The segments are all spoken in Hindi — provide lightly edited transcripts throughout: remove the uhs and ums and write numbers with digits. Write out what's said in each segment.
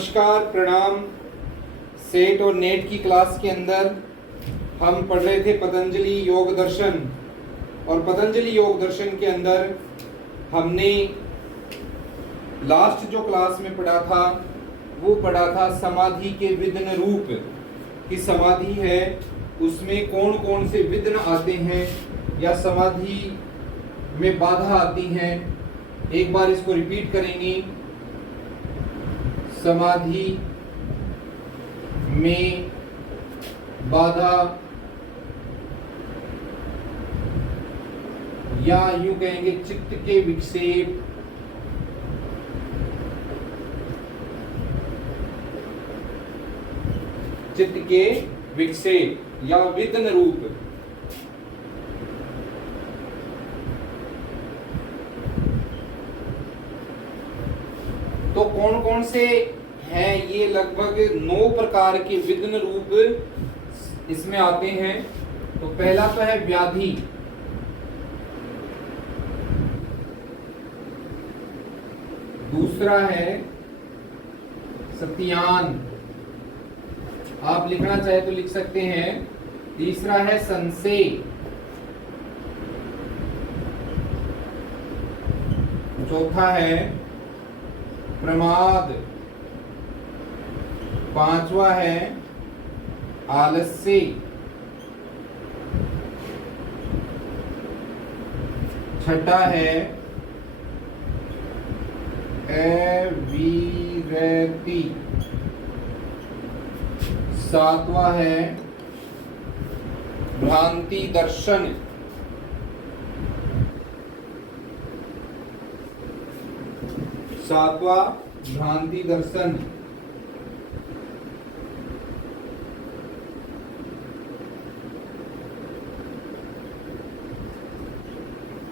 नमस्कार, प्रणाम। सेट और नेट की क्लास के अंदर हम पढ़ रहे थे पतंजलि योग दर्शन, और पतंजलि योग दर्शन के अंदर हमने लास्ट जो क्लास में पढ़ा था वो पढ़ा था समाधि के विघ्न रूप की। समाधि है उसमें कौन कौन से विघ्न आते हैं या समाधि में बाधा आती हैं। एक बार इसको रिपीट करेंगे। समाधि में बाधा या यूं कहेंगे चित्त के विक्षेप, चित्त के विक्षेप या विघ्न रूप। तो कौन कौन से हैं? ये लगभग 9 प्रकार के विघ्न रूप इसमें आते हैं। तो पहला तो है व्याधि। दूसरा है सत्यान, आप लिखना चाहे तो लिख सकते हैं। तीसरा है संशय। चौथा है प्रमाद। पांचवा है आलस्य। छठा है अविरति। सातवां है भ्रांति दर्शन। सातवां भ्रांति दर्शन।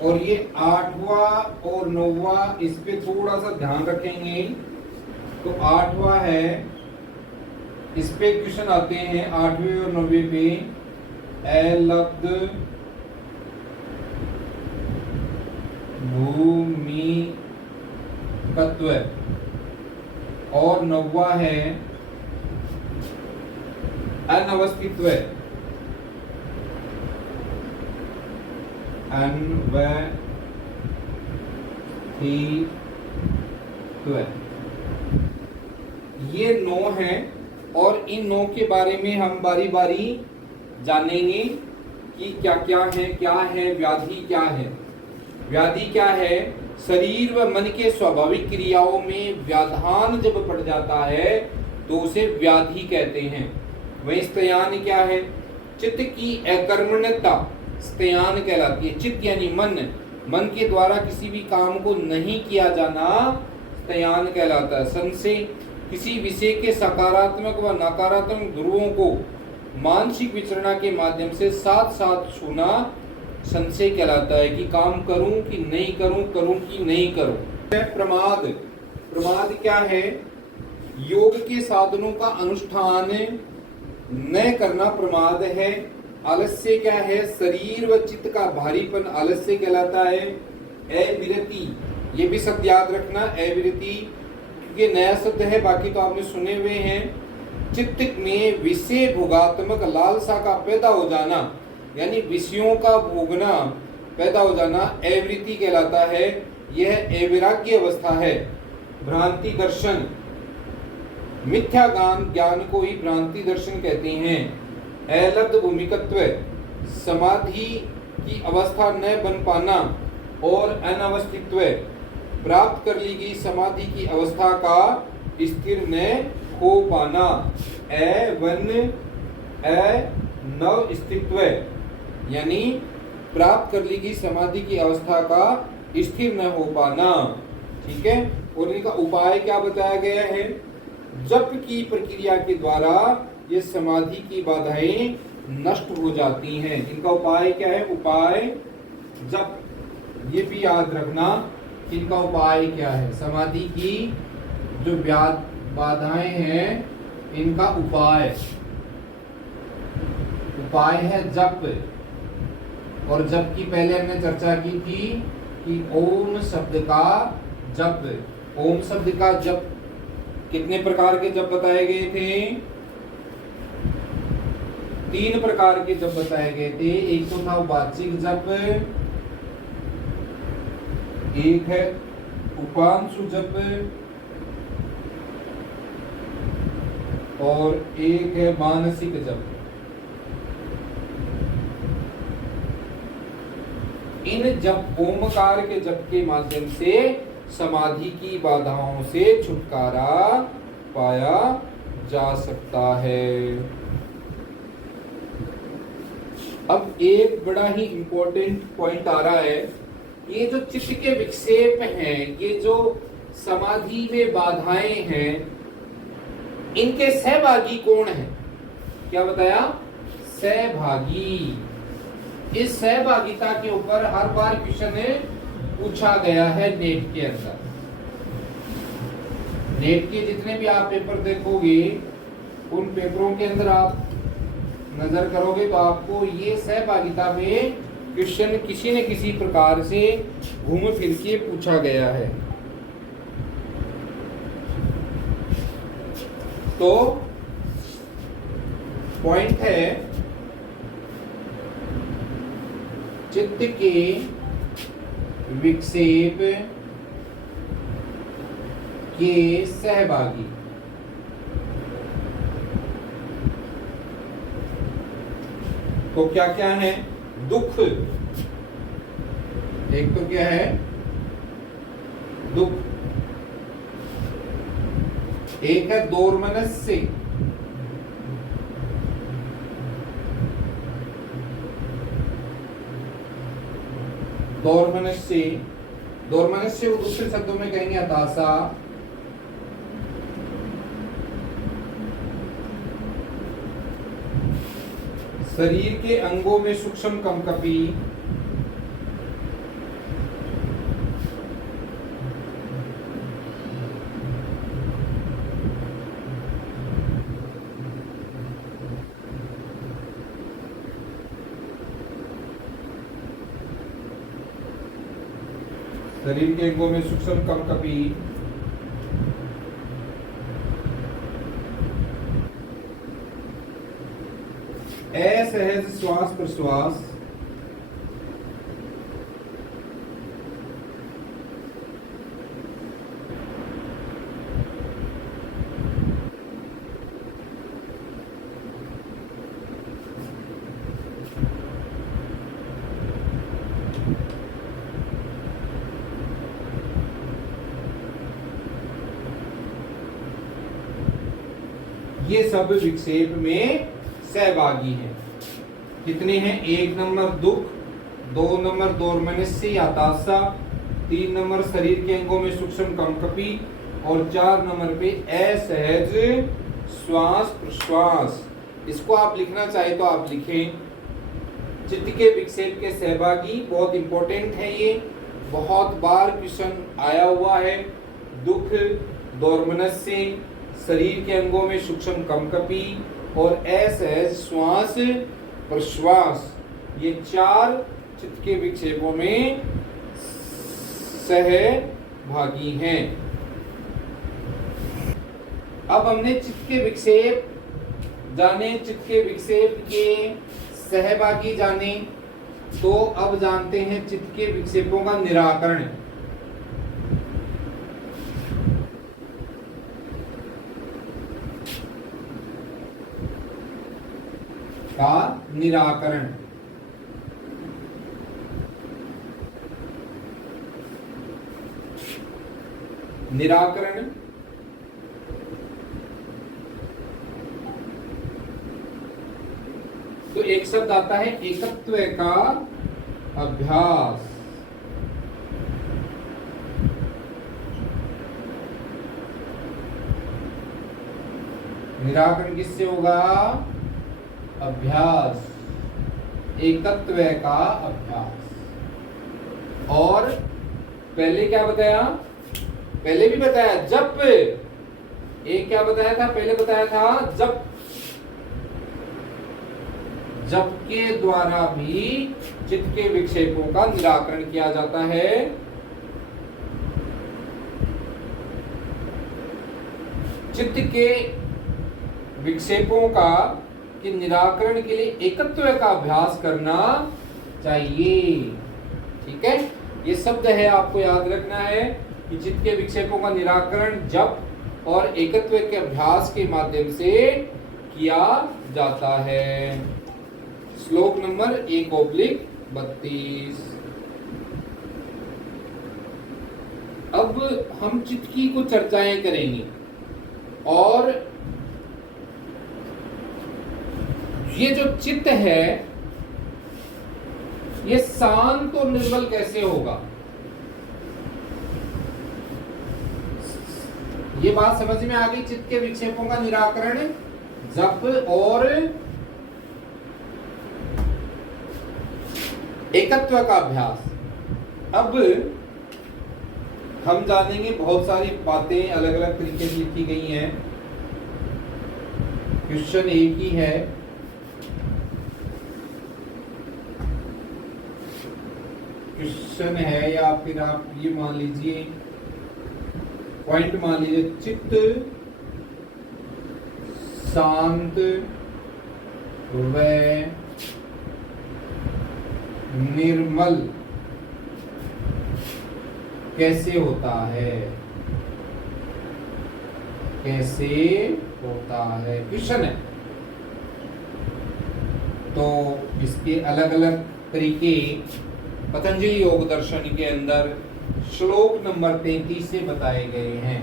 और ये 8वां और 9वां, इस पे थोड़ा सा ध्यान रखेंगे। तो 8वां है, इस पे क्वेश्चन आते हैं 8वें और 9वें पे। अलब्ध भूमि तत्व। और 9वां है अनवस्थित्व। ये 9 हैं और इन 9 के बारे में हम बारी बारी जानेंगे कि क्या क्या है। क्या है व्याधि? क्या है व्याधि? क्या है? शरीर व मन के स्वाभाविक क्रियाओं में व्याधान जब पड़ जाता है तो उसे व्याधि कहते हैं। वही स्त्यान क्या है? चित्त की अकर्मण्यता स्त्यान कहलाती है। चित्त यानी मन के द्वारा किसी भी काम को नहीं किया जाना स्त्यान कहलाता है। संशय, किसी विषय के सकारात्मक व नकारात्मक ध्रुवों को मानसिक विचरणा के माध्यम से साथ साथ छूना संशय कहलाता है कि काम करूं कि नहीं करूं, करूं कि नहीं करूं। प्रमाद। प्रमाद क्या है? योग के साधनों का अनुष्ठान न करना प्रमाद है। आलस्य क्या है? शरीर व चित्त का भारीपन आलस्य कहलाता है। अविरति, ये भी शब्द याद रखना, अविरति, क्योंकि नया शब्द है, बाकी तो आपने सुने हुए हैं। चित्त में विषय भोगात्मक लालसा का पैदा हो जाना, यानी विषयों का भोगना पैदा हो जाना अविरति कहलाता है। यह अवैराग्य अवस्था है। भ्रांति दर्शन, मिथ्या ज्ञान को ही भ्रांति दर्शन कहते हैं। अलब्ध भूमिकत्व, समाधि की अवस्था न बन पाना और अनवस्थित्व, प्राप्त कर ली गई समाधि की अवस्था का स्थिर न हो पाना। अनवस्थित्व यानी प्राप्त कर ली गई समाधि की अवस्था का स्थिर न हो पाना। ठीक है। और इनका उपाय क्या बताया गया है? जप की प्रक्रिया के द्वारा ये समाधि की बाधाएं नष्ट हो जाती हैं। इनका उपाय क्या है? उपाय जप। ये भी याद रखना इनका उपाय क्या है। समाधि की जो बाधाएं हैं इनका उपाय है जप। और जप की पहले हमने चर्चा की थी कि ओम शब्द का जप, ओम शब्द का जप कितने प्रकार के जप बताए गए थे? 3 प्रकार के जप बताए गए थे। एक तो था वाचिक जप, एक है उपांशु जप और एक है मानसिक जप। इन जप ओमकार के जप के माध्यम से समाधि की बाधाओं से छुटकारा पाया जा सकता है। अब एक बड़ा ही इंपॉर्टेंट पॉइंट आ रहा है, ये जो चित्त के विक्षेप हैं, ये जो समाधि में बाधाएं हैं, इनके सहभागी कौन है? क्या बताया? सहभागी। इस सहभागिता के ऊपर हर बार क्वेश्चन पूछा गया है नेट के अंदर। नेट के जितने भी आप पेपर देखोगे, उन पेपरों के अंदर आप नजर करोगे तो आपको ये सहभागिता में क्वेश्चन किसी न किसी प्रकार से घूम फिर के पूछा गया है। तो पॉइंट है, चित्त के विक्षेप के सहभागी। तो क्या क्या है? दुख, एक तो क्या है? दुख। एक है दोर्मनस्य, दोर्मनस्य। दोर्मनस्य को दूसरे शब्दों में कहेंगे हताशा। शरीर के अंगों में सूक्ष्म कंपकपी। शरीर के अंगों में सूक्ष्म कंपकपी। असहज श्वास प्रश्वास। ये सब विक्षेप में सहभागी हैं। कितने हैं? 1 नंबर दुख, 2 नंबर दोर्मनस्य हताशा, 3 नंबर शरीर के अंगों में सूक्ष्म कंपकपी और 4 नंबर पे असहज श्वास प्रश्वास। इसको आप लिखना चाहे तो आप लिखें। चित्त के विक्षेप के सहभागी बहुत इंपॉर्टेंट है, ये बहुत बार क्वेश्चन आया हुआ है। दुख, दोर्मनस्य, शरीर के अंगों में सूक्ष्म कंपकपी और असहज श्वास प्रश्वास, ये 4 चित्त के विक्षेपों में सहभागी हैं। अब हमने चित्त के विक्षेप जाने, चित्त के विक्षेप के सहभागी जाने, तो अब जानते हैं चित्त के विक्षेपों का निराकरण। का निराकरण। निराकरण तो एक शब्द आता है एकत्व का अभ्यास। निराकरण किससे होगा? अभ्यास, एकत्व का अभ्यास। और पहले क्या बताया? पहले भी बताया जप। एक क्या बताया था? पहले बताया था जप। जप के द्वारा भी चित्त के विक्षेपों का निराकरण किया जाता है। चित्त के विक्षेपों का के निराकरण के लिए एकत्व का अभ्यास करना चाहिए। ठीक है, ये शब्द है, आपको याद रखना है कि चित्त के विक्षेपों का निराकरण जप और एकत्व के अभ्यास के माध्यम से किया जाता है। श्लोक नंबर 1/32। अब हम चित्त की कुछ चर्चाएं करेंगे और ये जो चित्त है ये शांत और निर्मल कैसे होगा, ये बात समझ में आ गई। चित्त के विक्षेपों का निराकरण, जप और एकत्व का अभ्यास। अब हम जानेंगे, बहुत सारी बातें अलग अलग तरीके से लिखी गई हैं। क्वेश्चन एक ही है, क्वेश्चन है या फिर आप ये मान लीजिए, पॉइंट मान लीजिए, चित्त शांत व निर्मल कैसे होता है, कैसे होता है, क्वेश्चन है। तो इसके अलग अलग तरीके पतंजलि योग दर्शन के अंदर श्लोक नंबर 33 से बताए गए हैं।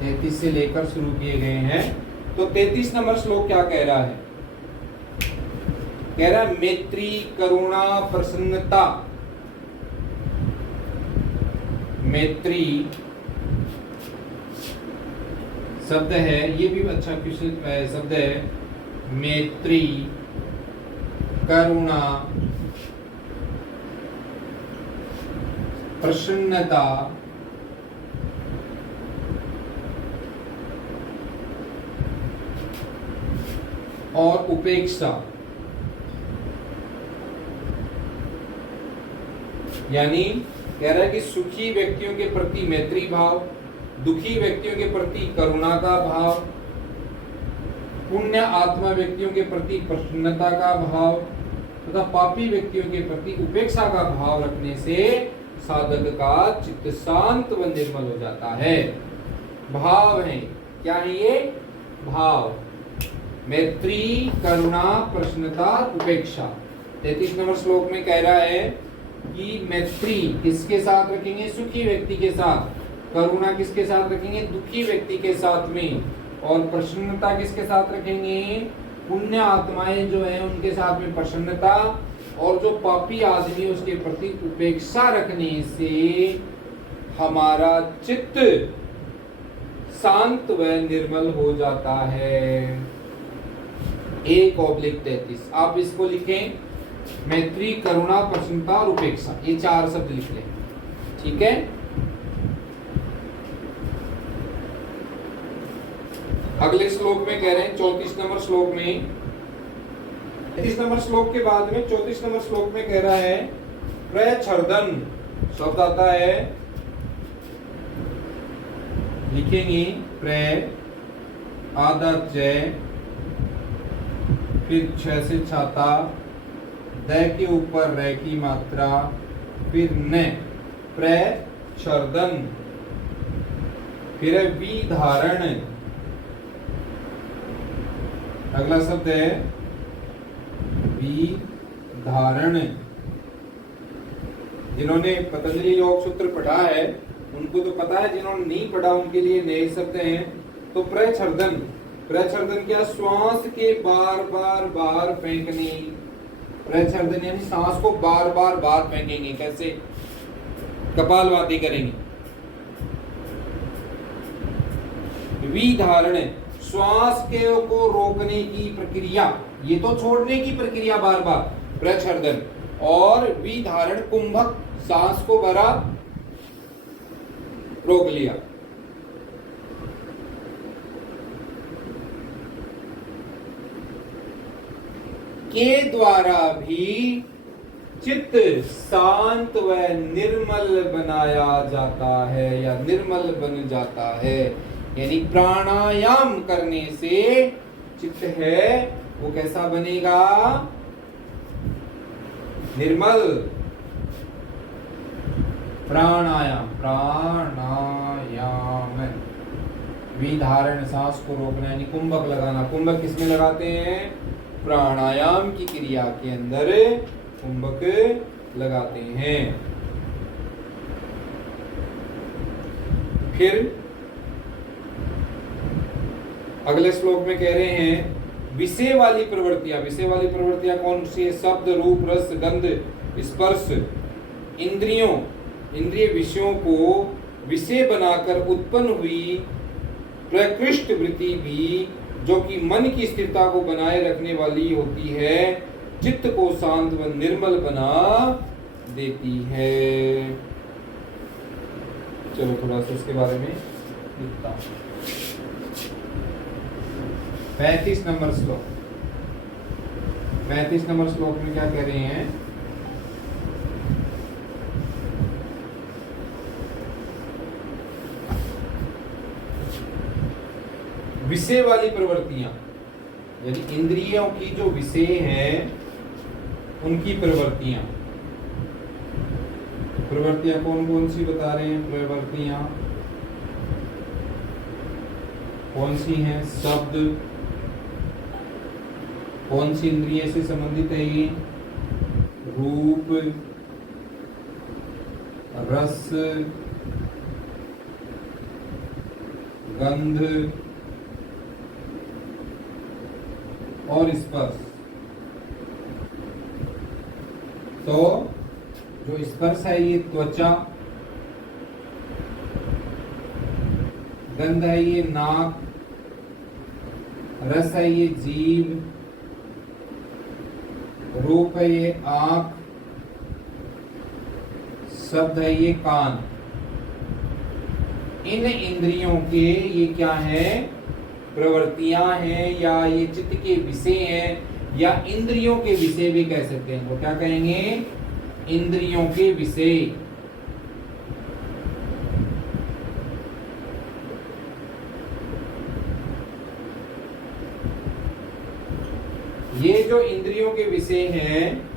33 से लेकर शुरू किए गए हैं। तो 33 नंबर श्लोक क्या कह रहा है? कह रहा है मैत्री करुणा प्रसन्नता। मैत्री शब्द है, ये भी अच्छा क्वेश्चन शब्द है। मैत्री करुणा प्रसन्नता और उपेक्षा, यानी कह रहा है कि सुखी व्यक्तियों के प्रति मैत्री भाव, दुखी व्यक्तियों के प्रति करुणा का भाव, पुण्य आत्मा व्यक्तियों के प्रति प्रसन्नता का भाव तथा पापी व्यक्तियों के प्रति उपेक्षा का भाव रखने से साधक का चित्त शांत व निर्मल हो जाता है। भाव है, क्या है ये? भाव, मैत्री करुणा प्रसन्नता उपेक्षा। 33 नंबर श्लोक में कह रहा है कि मैत्री किसके साथ रखेंगे? सुखी व्यक्ति के साथ। करुणा किसके साथ रखेंगे? दुखी व्यक्ति के साथ में। और प्रसन्नता किसके साथ रखेंगे? पुण्य आत्माएं जो है उनके साथ में प्रसन्नता, और जो पापी आदमी उसके प्रति उपेक्षा रखने से हमारा चित्त शांत व निर्मल हो जाता है। 1/33 आप इसको लिखें, मैत्री करुणा प्रसन्नता और उपेक्षा, ये 4 शब्द लिख लें। ठीक है, अगले श्लोक में कह रहे हैं 34 नंबर श्लोक में, 33 नंबर श्लोक के बाद में 34 नंबर श्लोक में कह रहा है प्रच्छर्दन शब्द आता है, लिखेंगे प्र आधा जय, फिर 6 से छाता, द के ऊपर रे की मात्रा, फिर न, प्रच्छर्दन, फिर विधारण। अगला शब्द है विधारण। जिन्होंने पतंजलि योग सूत्र पढ़ा है उनको तो पता है, जिन्होंने नहीं पढ़ा उनके लिए नए शब्द हैं। तो प्रच्छर्दन, प्रच्छर्दन क्या? श्वास के बार बार बाहर फेंकने। प्रच्छर्दन यानी सांस को बार बार बाहर फेंकेंगे। कैसे? कपालभाति करेंगे। विधारण, श्वास के को रोकने की प्रक्रिया, ये तो छोड़ने की प्रक्रिया बार बार, प्रच्छर्दन। और विधारण कुंभक, सांस को भरा रोक लिया। के द्वारा भी चित्त शांत व निर्मल बनाया जाता है या निर्मल बन जाता है। यानी प्राणायाम करने से चित्त है वो कैसा बनेगा? निर्मल। प्राणायाम, प्राणायाम विधारण, सांस को रोकना यानी कुंभक लगाना। कुंभक किसमें लगाते हैं? प्राणायाम की क्रिया के अंदर कुंभक लगाते हैं। फिर अगले श्लोक में कह रहे हैं विषय वाली प्रवृत्तियां। विषय वाली प्रवृत्तियां कौन सी है? शब्द, रूप, रस, गंध, स्पर्श, इंद्रिय विषयों को विषय बनाकर उत्पन्न हुई प्रकृष्ट वृत्ति भी, जो कि मन की स्थिरता को बनाए रखने वाली होती है, चित्त को शांत व निर्मल बना देती है। चलो थोड़ा सा इसके बारे में लिखता हूं। 35 नंबर श्लोक। 35 नंबर श्लोक में क्या कह रहे हैं? विषय वाली प्रवृत्तियां यानी इंद्रियों की जो विषय हैं उनकी प्रवृत्तियां कौन कौन सी बता रहे हैं? प्रवृत्तियां कौन सी हैं? शब्द, कौन सी इंद्रिय से संबंधित है ये? रूप, रस, गंध और स्पर्श। तो जो स्पर्श है ये त्वचा, गंध है ये नाक, रस है ये जीभ, रूप है ये आंख, शब्द है ये कान। इन इंद्रियों के ये क्या है? प्रवृत्तियां हैं, या ये चित्त के विषय हैं, या इंद्रियों के विषय भी कह सकते हैं। वो क्या कहेंगे? इंद्रियों के विषय। ये जो इंद्रियों के विषय हैं,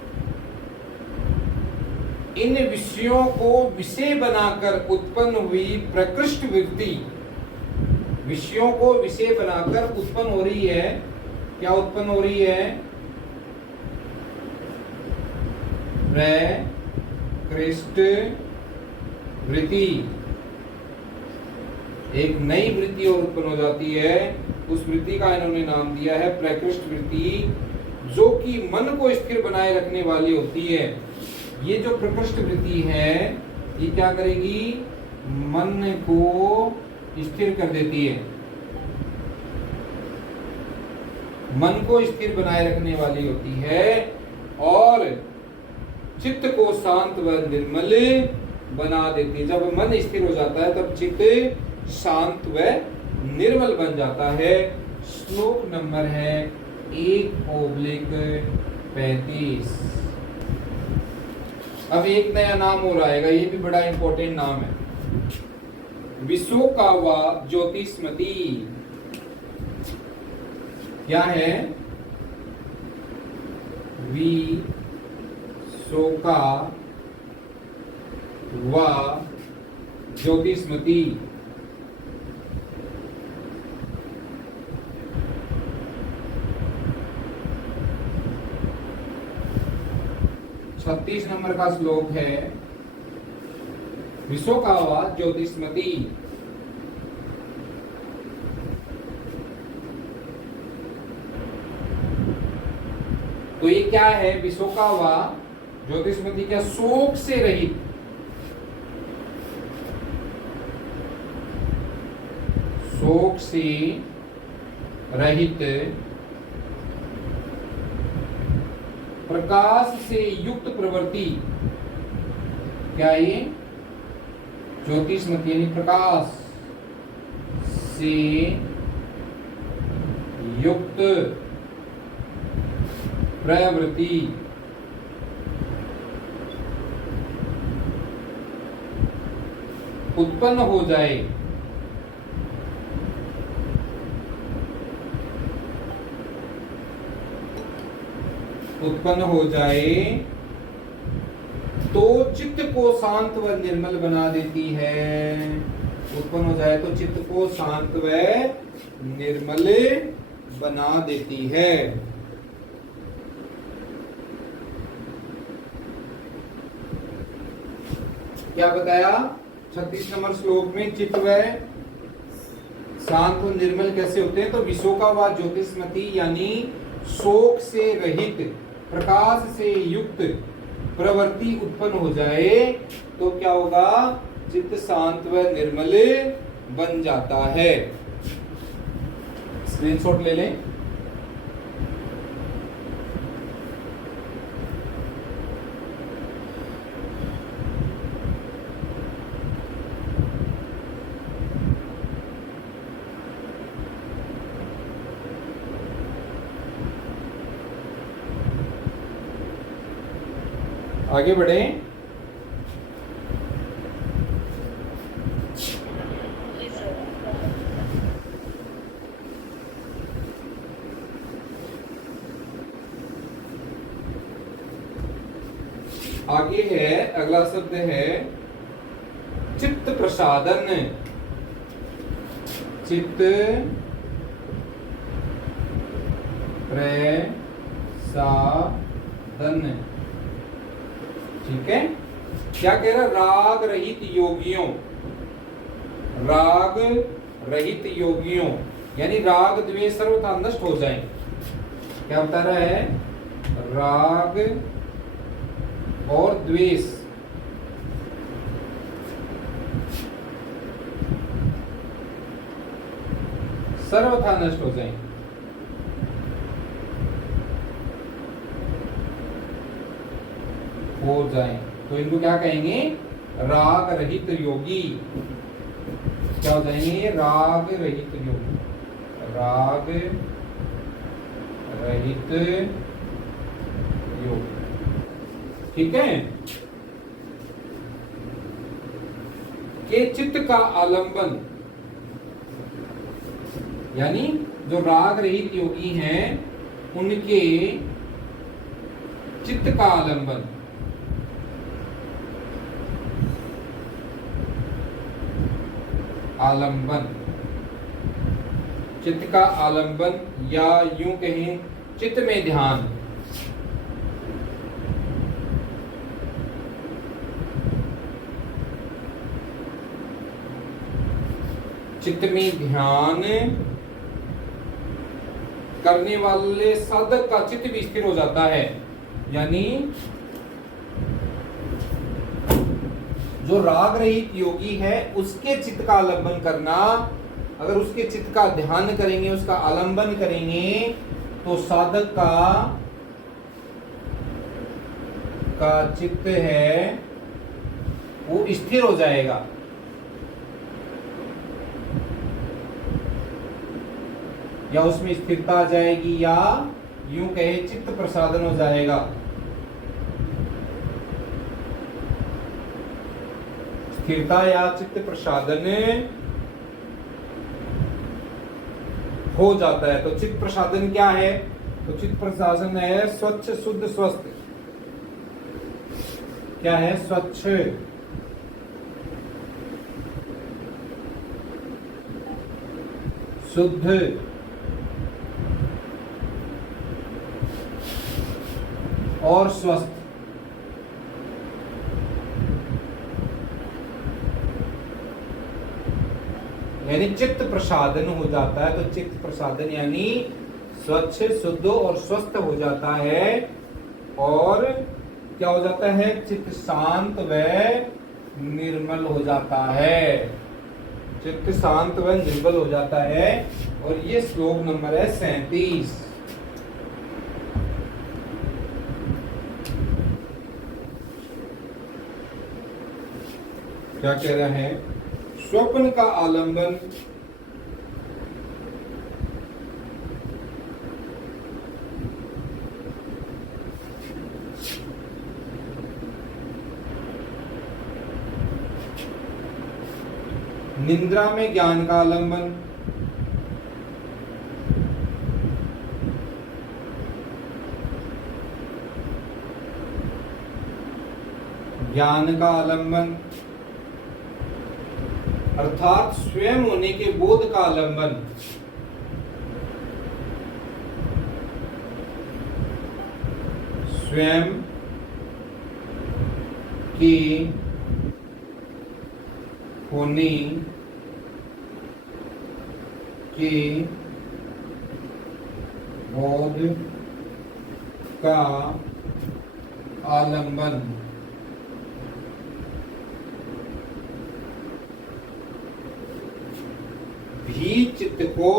इन विषयों को विषय बनाकर उत्पन्न हुई प्रकृष्ट वृत्ति, विषयों को विषय बनाकर उत्पन्न हो रही है। क्या उत्पन्न हो रही है? प्रकृष्ट वृत्ति। एक नई वृत्ति और उत्पन्न हो जाती है, उस वृत्ति का इन्होंने नाम दिया है प्रकृष्ट वृत्ति, जो कि मन को स्थिर बनाए रखने वाली होती है। ये जो प्रकृष्ट वृत्ति है ये क्या करेगी? मन को स्थिर कर देती है, मन को स्थिर बनाए रखने वाली होती है और चित्त को शांत व निर्मल बना देती है। जब मन स्थिर हो जाता है तब चित्त शांत व निर्मल बन जाता है। श्लोक नंबर है 1/35। अब एक नया नाम और आएगा, ये भी बड़ा इंपॉर्टेंट नाम है। विशोकावा ज्योतिष्मती। क्या है? विशोकावा ज्योतिष्मती। छत्तीस नंबर का श्लोक है विशोकावा ज्योतिष्मती। तो ये क्या है? विशोकावा ज्योतिष्मती क्या? शोक से रहित, शोक से रहित, प्रकाश से युक्त प्रवृत्ति। क्या ये? ज्योतिष्मती यानी प्रकाश से युक्त प्रवृत्ति। उत्पन्न हो जाए। उत्पन्न हो जाए तो चित्त को शांत व निर्मल बना देती है। उत्पन्न हो जाए तो चित्त को शांत व निर्मल बना देती है। क्या बताया 36 नंबर श्लोक में? चित्त व शांत व निर्मल कैसे होते हैं? तो विशोका व ज्योतिषमती यानी शोक से रहित, प्रकाश से युक्त प्रवृत्ति उत्पन्न हो जाए तो क्या होगा? चित्त शांत व निर्मल बन जाता है। स्क्रीनशॉट ले लें। आगे बढ़े। आगे है, अगला शब्द है चित्त प्रसादन। चित्त प्रसादन, ठीक है। क्या कह रहा? राग रहित योगियों, राग रहित योगियों यानी राग द्वेष सर्वथा नष्ट हो जाए। क्या बता रहा है? राग और द्वेष सर्वथा नष्ट हो जाए। हो जाए तो इनको क्या कहेंगे? राग रहित योगी। क्या हो जाएंगे? राग रहित योगी। राग रहित योगी, ठीक है। के चित्त का आलंबन यानी जो राग रहित योगी हैं उनके चित्त का आलंबन, आलंबन, चित्त का आलंबन या यूं कहें चित्त में ध्यान। चित्त में ध्यान करने वाले साधक का चित्त भी स्थिर हो जाता है। यानी जो राग रहित योगी है उसके चित्त का आलंबन करना, अगर उसके चित्त का ध्यान करेंगे, उसका आलंबन करेंगे तो साधक का चित्त है वो स्थिर हो जाएगा। या उसमें स्थिरता आ जाएगी या यूं कहे चित्त प्रसादन हो जाएगा। स्थिरता या चित्त प्रसादन हो जाता है। तो चित्त प्रसादन क्या है? तो चित्त प्रसादन है स्वच्छ शुद्ध स्वस्थ। क्या है? स्वच्छ शुद्ध और स्वस्थ। यानी चित्त प्रसादन हो जाता है। तो चित्त प्रसादन यानी स्वच्छ शुद्ध और स्वस्थ हो जाता है। और क्या हो जाता है? चित्त शांत व निर्मल हो जाता है। चित्त शांत व निर्मल हो जाता है। और ये श्लोक नंबर है 37। क्या कह रहा है? स्वप्न का आलंबन निद्रा में ज्ञान का आलंबन, ज्ञान का आलंबन, अर्थात स्वयं होने के बोध का आलंबन। स्वयं के होने के बोध का आलंबन। भी चित्त को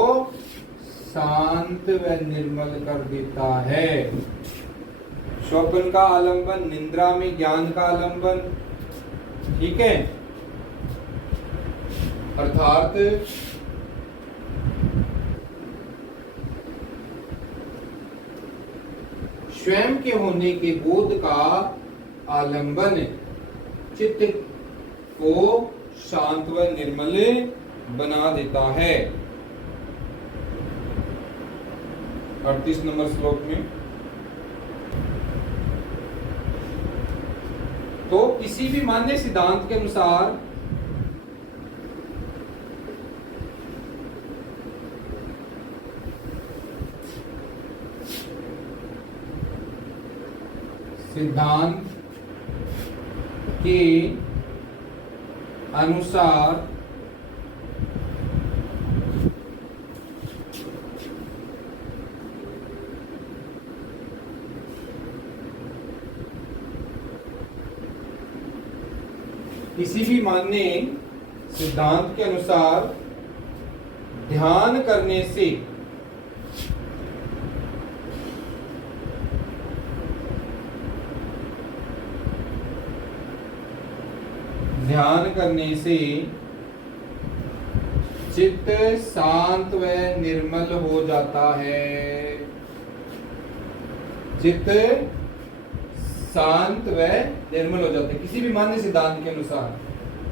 शांत व निर्मल कर देता है। स्वप्न का आलंबन, निद्रा में ज्ञान का आलंबन। ठीक है, अर्थात स्वयं के होने के बोध का आलंबन चित्त को शांत व निर्मल बना देता है। 38 नंबर श्लोक में तो किसी भी मान्य सिद्धांत के अनुसार सिद्धांत के अनुसार किसी भी मान्य सिद्धांत के अनुसार ध्यान करने से चित्त शांत व निर्मल हो जाता है। चित्त शांत व निर्मल हो जाता है किसी भी मान्य सिद्धांत के अनुसार,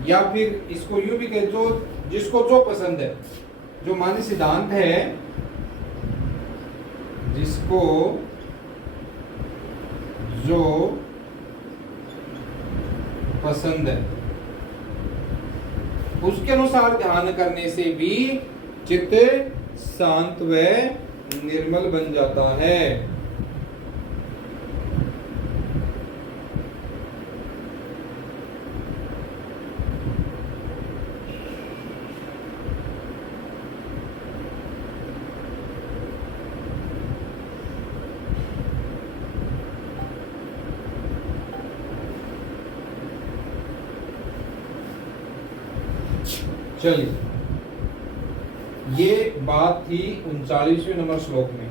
या फिर इसको यूं भी कह दो, जिसको जो पसंद है, जो मान्य सिद्धांत है, जिसको जो पसंद है, उसके अनुसार ध्यान करने से भी चित्त शांत व निर्मल बन जाता है। चलिए, ये बात थी 39वें नंबर श्लोक में।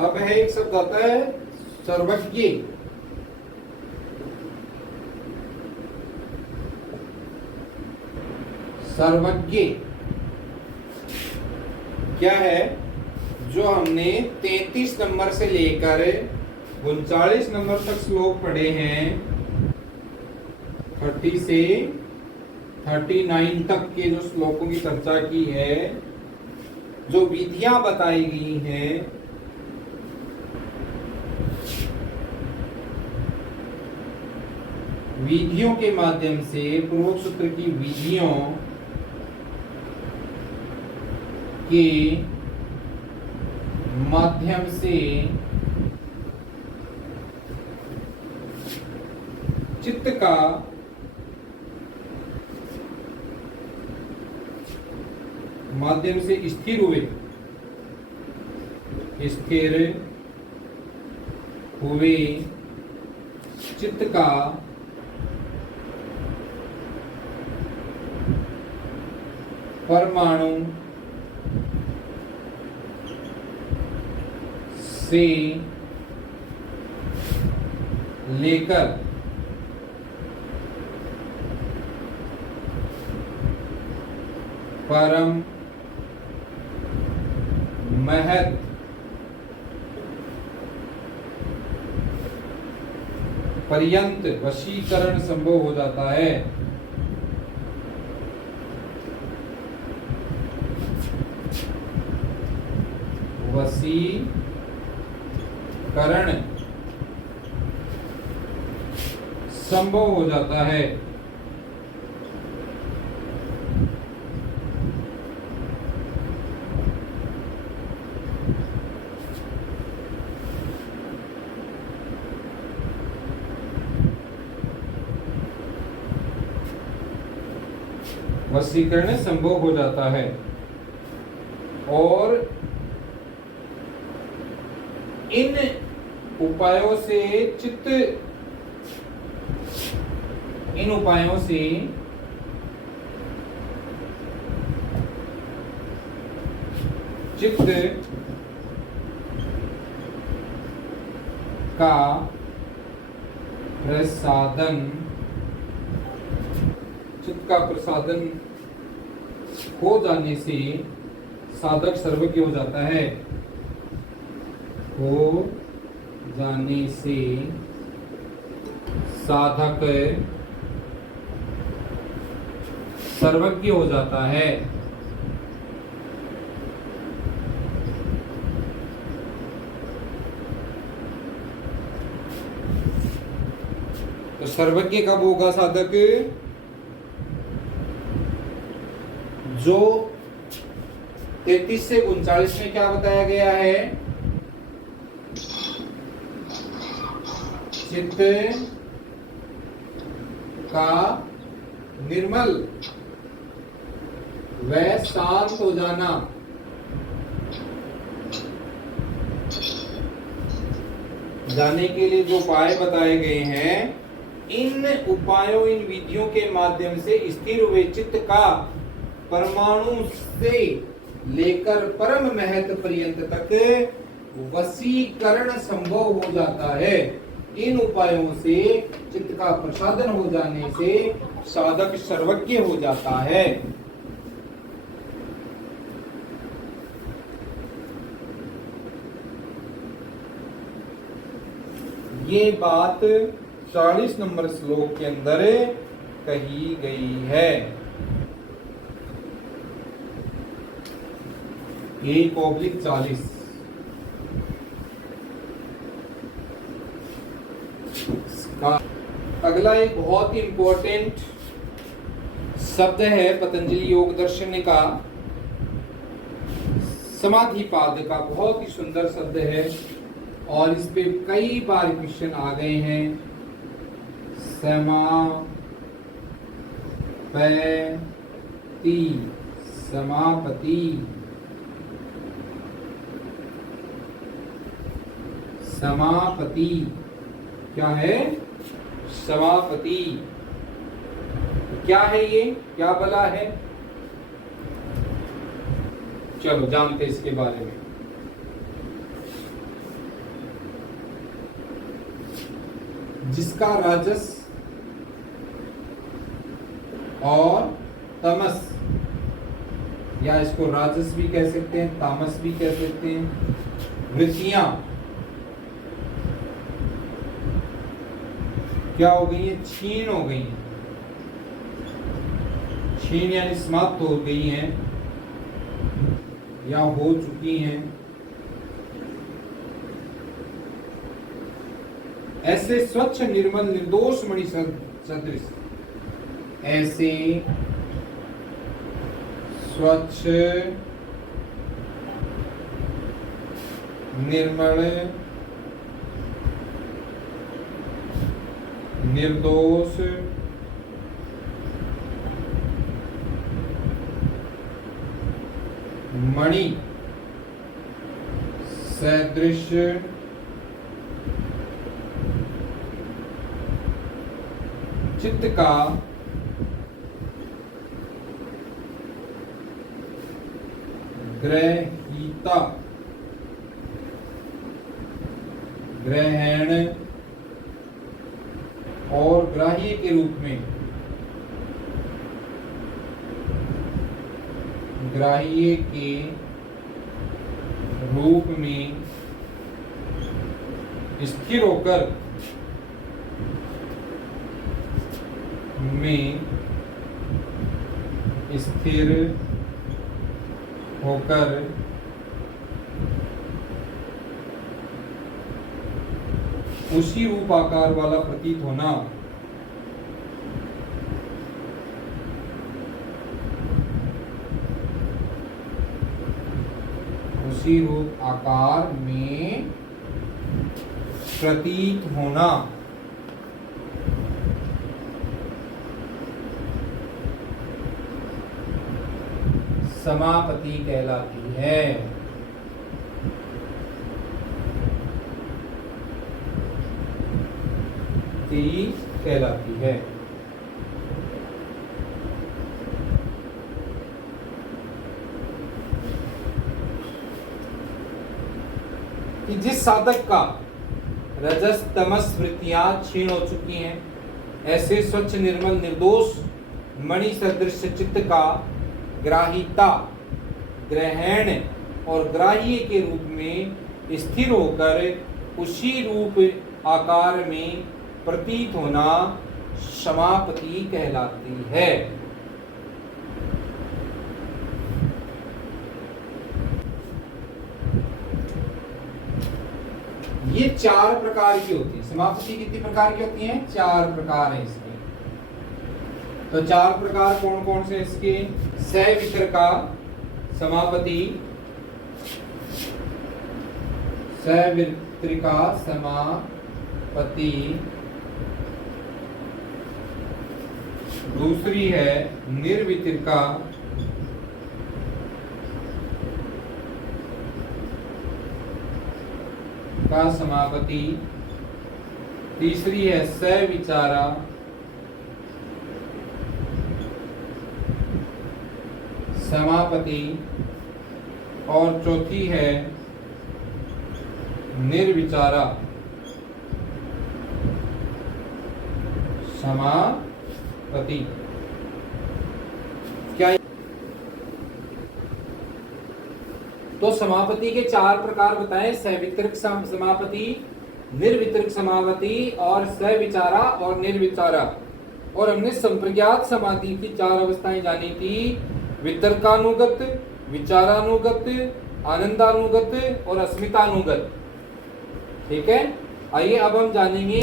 अब है एक शब्द आता है सर्वज्ञ। सर्वज्ञ क्या है? जो हमने 33 नंबर से लेकर 39 नंबर तक श्लोक पढ़े हैं, 30 से 39 तक के जो श्लोकों की चर्चा की है, जो विधियां बताई गई हैं, विधियों के माध्यम से, पूर्वोक्त सूत्र की विधियों के माध्यम से चित्त का माध्यम से स्थिर हुए चित्त का परमाणु से लेकर परम महत पर्यंत वशीकरण संभव हो जाता है। वशीकरण करण संभव हो जाता है। वशीकरण संभव हो जाता है और इन उपायों से चित्त का प्रसादन हो जाने से साधक सर्वज्ञ हो जाता है। हो जाने से साधक सर्वज्ञ हो जाता है। तो सर्वज्ञ कब होगा साधक? जो 33 से 39 में क्या बताया गया है? चित्त का निर्मल व शांत हो जाना। जाने के लिए जो उपाय बताए गए हैं, इन उपायों, इन विधियों के माध्यम से स्थिर हुए चित्त का परमाणु से लेकर परम महत्व पर्यंत तक वशीकरण संभव हो जाता है। इन उपायों से चित्त का प्रसादन हो जाने से साधक सर्वज्ञ हो जाता है। ये बात 40 नंबर श्लोक के अंदर कही गई है। 1/40। अगला एक बहुत ही इंपॉर्टेंट शब्द है पतंजलि योग दर्शन का, समाधिपाद का। बहुत ही सुंदर शब्द है और इस पे कई बार क्वेश्चन आ गए हैं। समापति समापति क्या है? समापति क्या है? ये क्या बला है? चलो जानते इसके बारे में। जिसका राजस और तमस, या इसको राजस भी कह सकते हैं, तामस भी कह सकते हैं, वृत्तियां क्या हो गई है? क्षीण हो गई हैं। क्षीण यानी समाप्त हो गई हैं या हो चुकी हैं। ऐसे स्वच्छ निर्मल निर्दोष मणि सदृश, ऐसे स्वच्छ निर्मल निर्दोष मणि सदृश चित्त का ग्रहीता, ग्रहण और ग्राह्य के रूप में, ग्राह्य के रूप में स्थिर होकर उसी रूप आकार वाला प्रतीत होना, उसी रूप आकार में प्रतीत होना, समापति कहलाती है। कहलाती है। कि जिस साधक का रजस तमस वृत्तियां क्षीण हो चुकी हैं, ऐसे स्वच्छ निर्मल निर्दोष मणि सदृश चित्त का ग्राहिता, ग्रहण और ग्राह्य के रूप में स्थिर होकर उसी रूप आकार में प्रतीत होना समापति कहलाती है। ये 4 प्रकार की होती है। समापति कितनी प्रकार की होती हैं? 4 प्रकार है इसके। तो 4 प्रकार कौन कौन से इसके? सवितर्का समापति, सवितर्का समापति, दूसरी है निर्वितर्का का समापति, तीसरी है सविचारा, समापति और चौथी है निर्विचारा समापति। क्या तो समापति के 4 प्रकार बताएं, सवितर्क समापति, निर्वितर्क समापति और सविचारा और निर्विचारा। और हमने संप्रज्ञात समाधि की 4 अवस्थाएं जानी थी, वितर्कानुगत, विचारानुगत, आनंदानुगत और अस्मितानुगत। ठीक है, आइए अब हम जानेंगे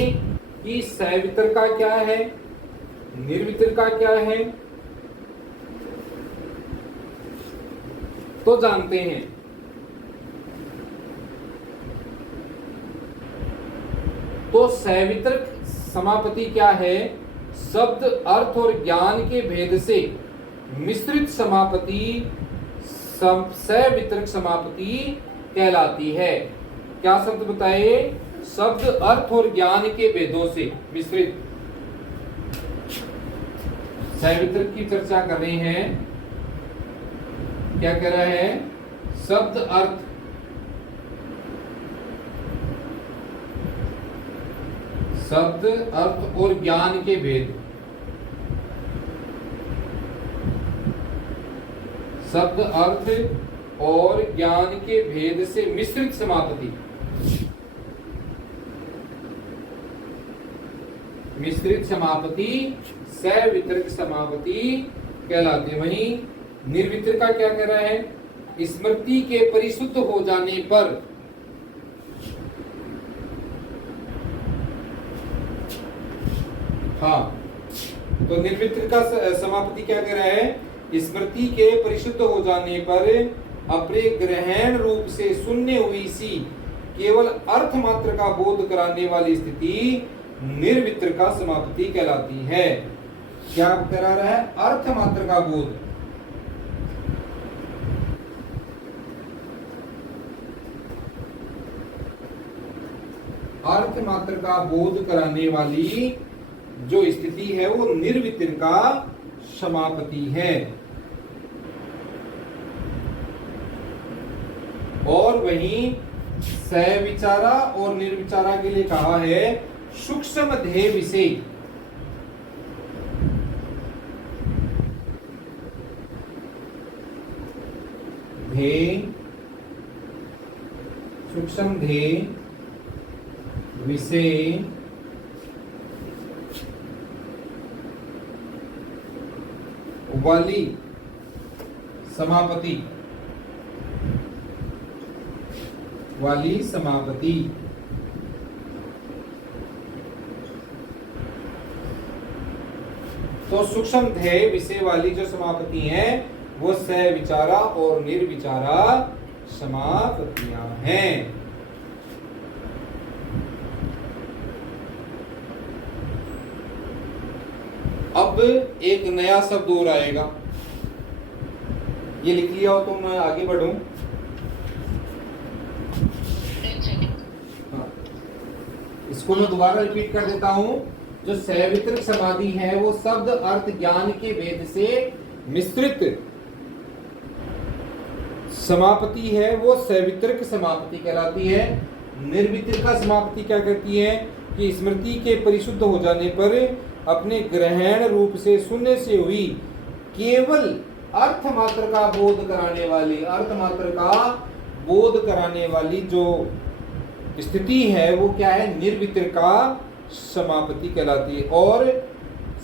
कि सवितर्का क्या है, निर्वितर्का क्या है। तो जानते हैं। तो सवितर्क समापति क्या है? शब्द, अर्थ और ज्ञान के भेद से मिश्रित समापति सवितर्क समापति कहलाती है। क्या शब्द बताइए? शब्द, अर्थ और ज्ञान के भेदों से मिश्रित। सवितर्क की चर्चा कर रहे हैं। क्या कह रहा है? शब्द, अर्थ, शब्द, अर्थ और ज्ञान के भेद, शब्द, अर्थ और ज्ञान के भेद से मिश्रित समापति, मिश्रित समापति सवितर्क समापति कहलाते। वहीं निर्वितर्का क्या कह रहा है? स्मृति के परिशुद्ध हो जाने पर तो निर्वितर्का समापति क्या कह रहा है? स्मृति के परिशुद्ध हो जाने पर अपने ग्रहण रूप से शून्य हुई सी केवल अर्थ मात्र का बोध कराने वाली स्थिति निर्वितर्का समापति कहलाती है। क्या करा रहा है? अर्थ मात्र का बोध। अर्थ मात्र का बोध कराने वाली जो स्थिति है वो निर्वितर्का समापति है। और वहीं सविचारा और निर्विचारा के लिए कहा है सूक्ष्म ध्येय विषय। ध्येय, सूक्ष्म ध्येय विषय वाली समापति, वाली समापति तो सूक्ष्म ध्येय विषय वाली जो समापति हैं वो सविचारा और निर्विचारा समापतियां हैं। अब एक नया शब्द और आएगा, ये लिख लिया हो तो मैं आगे बढ़ूं। हाँ, इसको मैं दोबारा रिपीट कर देता हूं। जो सवितरक समाधि है वो शब्द अर्थ ज्ञान के भेद से मिश्रित समापति है, वो सवितरक समापति कहलाती है। निर्वितरका समापति क्या कहती है कि स्मृति के परिशुद्ध हो जाने पर अपने ग्रहण रूप से शून्य से हुई केवल अर्थ मात्र का बोध कराने वाली, अर्थ मात्र का बोध कराने वाली जो स्थिति है वो क्या है, निर्वितरका समापति कहलाती है। और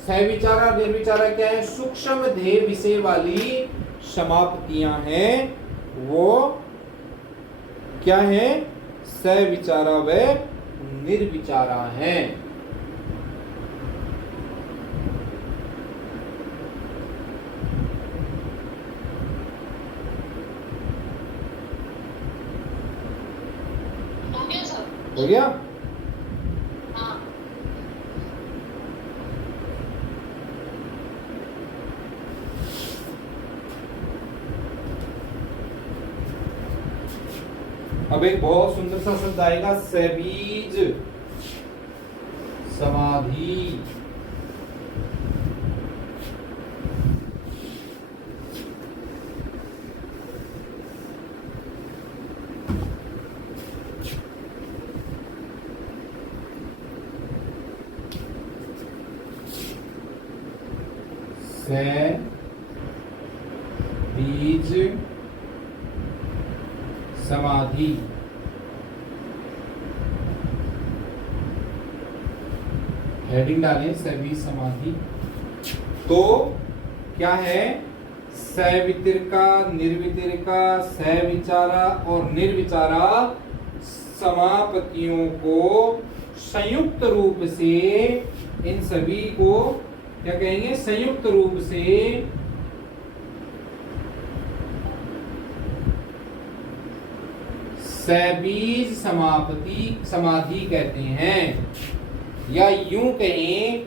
सविचारा निर्विचारा क्या है, सूक्ष्म ध्येय विषय वाली समापतियां हैं, वो क्या है, सविचारा व निर्विचारा हैं। हो गया? हाँ। अब एक बहुत सुंदर सा शब्द आएगा, सबीज समाधि। बीज समाधि। हेडिंग डालें सबीज समाधि। तो क्या है, सवितरका निर्वितरका सविचारा और निर्विचारा समापतियों को संयुक्त रूप से, इन सभी को क्या कहेंगे, संयुक्त रूप से सबीज समाधि कहते हैं, या यूं कहें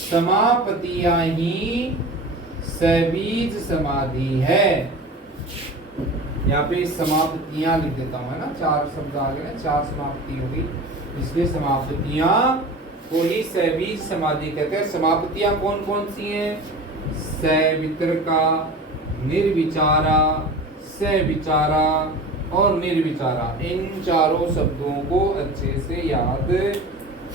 समापतियां ही सबीज समाधि है। यहाँ पे समापतियां लिख देता हूं, है ना, चार शब्द आ गए, चार समाप्ति होगी, इसलिए समापतियां को ही सविज समाधि कहते हैं। समापतियां कौन कौन सी हैं, सवितरका, निर्विचारा, सविचारा और निर्विचारा। इन चारों शब्दों को अच्छे से याद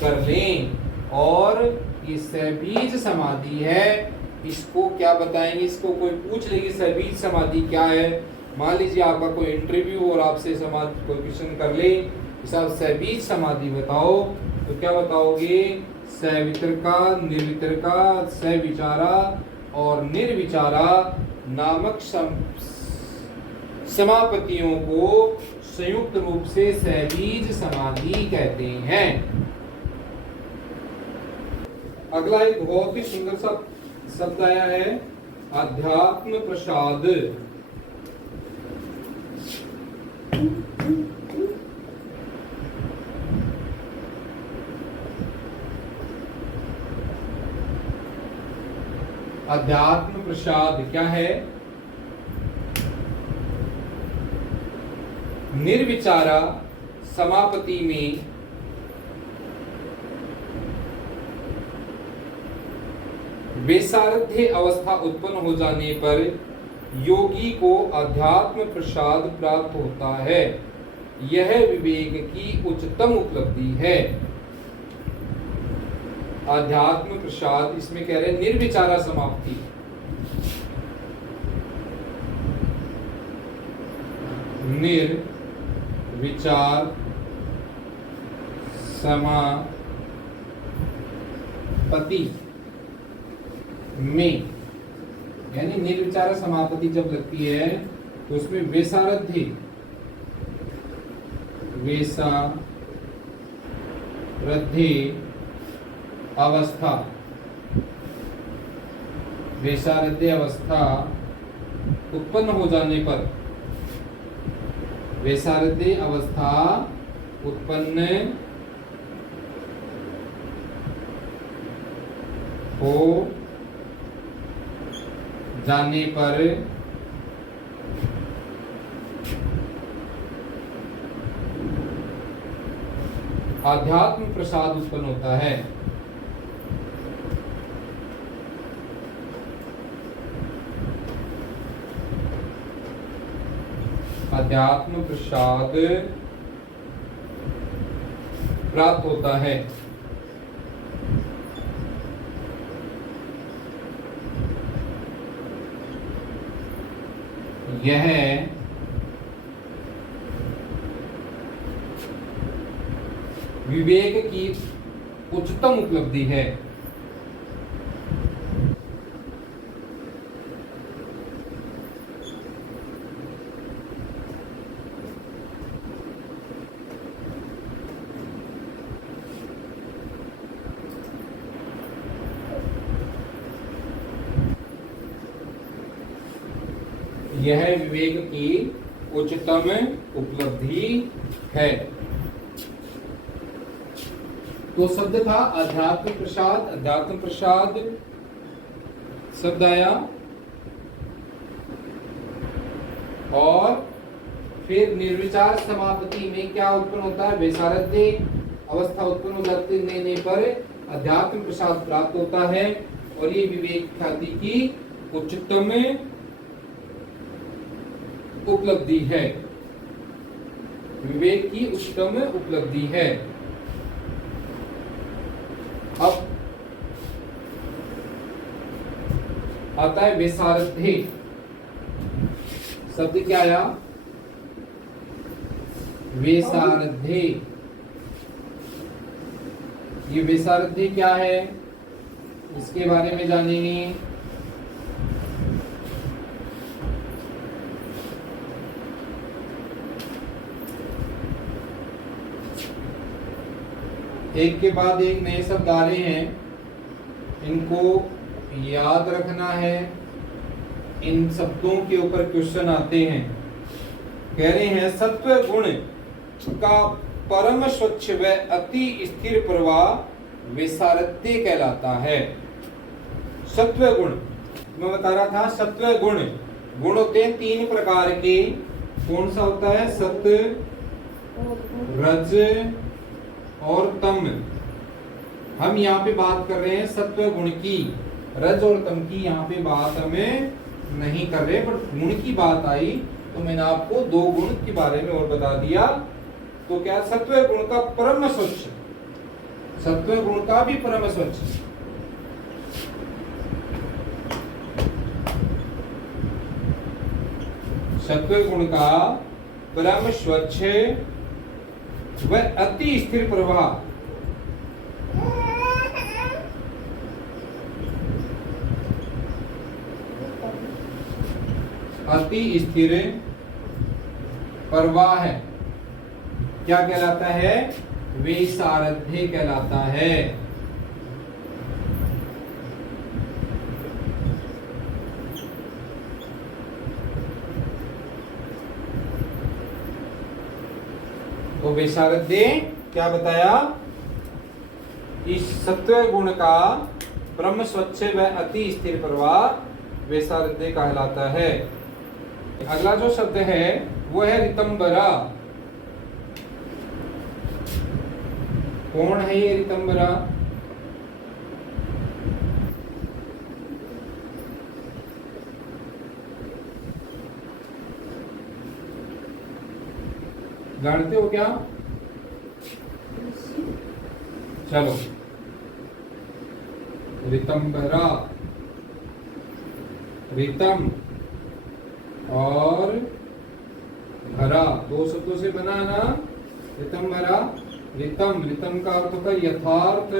कर लें। और ये सविज समाधि है, इसको क्या बताएंगे, इसको कोई पूछ लेगी सविज समाधि क्या है, मान लीजिए आपका कोई इंटरव्यू और आपसे समाधि कोई क्वेश्चन कर ले, साहब सविज समाधि बताओ, तो क्या बताओगे, सवितरका, निर्वितरका, सविचारा और निर्विचारा नामक समापतियों को संयुक्त रूप से सविज समाधि कहते हैं। अगला एक बहुत ही सुंदर सा शब्द आया है, अध्यात्म प्रसाद। अध्यात्म प्रसाद क्या है, निर्विचारा समापति में बेसारध्य अवस्था उत्पन्न हो जाने पर योगी को अध्यात्म प्रसाद प्राप्त होता है। यह विवेक की उच्चतम उपलब्धि है। अध्यात्म प्रसाद, इसमें कह रहे हैं निर्विचारा समाप्ति। निर्विचार समापति में, यानी निर्विचार समापति जब लगती है तो उसमें वेसारध्य अवस्था वैसारध्य अवस्था उत्पन्न हो जाने पर, वैसारध्य अवस्था उत्पन्न हो जाने पर आध्यात्म प्रसाद उत्पन्न होता है। अध्यात्म प्रसाद प्राप्त होता है। यह विवेक की उच्चतम उपलब्धि है। यह विवेक की उच्चतम उपलब्धि है। तो शब्द था अध्यात्म प्रसाद। अध्यात्म प्रसाद शब्द आया और फिर निर्विचार समापत्ति में क्या उत्पन्न होता है? वैसारध्य अवस्था उत्पन्न हो जाने पर अध्यात्म प्रसाद प्राप्त होता है और ये विवेक ख्याति की उच्चतम उपलब्धि है। विवेक की उच्चतम उपलब्धि है। अब आता है वैसारध्य शब्द। क्या आया? वैसारध्य। ये वैसारध्य क्या है, इसके बारे में जानेंगे। एक के बाद एक नए शब्द आ रहे हैं, इनको याद रखना है। इन शब्दों के ऊपर क्वेश्चन आते हैं। कह रहे हैं सत्व गुण का परम स्वच्छ व अति स्थिर प्रवाह वैसारध्य कहलाता है। सत्व गुण मैं बता रहा था। सत्व गुण होते हैं 3 प्रकार के। कौन सा होता है? सत्व, रज और तम। हम यहाँ पे बात कर रहे हैं सत्व गुण की। रज और तम की यहाँ पे बात हमें नहीं कर रहे, पर गुण की बात आई तो मैंने आपको 2 गुण के बारे में और बता दिया। तो क्या? सत्व गुण का परम स्वच्छ, सत्व गुण का भी परम स्वच्छ, सत्व गुण का परम स्वच्छ वह अति स्थिर प्रवाह, अति स्थिर प्रवाह है। क्या कहलाता है? वैसारध्य कहलाता है। तो वैसारध्य क्या बताया? इस सत्व गुण का ब्रह्म स्वच्छ व अति स्थिर प्रवाह वैसारध्य कहलाता है। अगला जो शब्द है वो है ऋतंबरा। कौन है ये ऋतंबरा? जानते हो क्या? चलो, ऋतंबरा, ऋतम और भरा 2 शब्दों से बना ना ऋतंबरा। ऋतम, ऋतम का अर्थ होता है यथार्थ,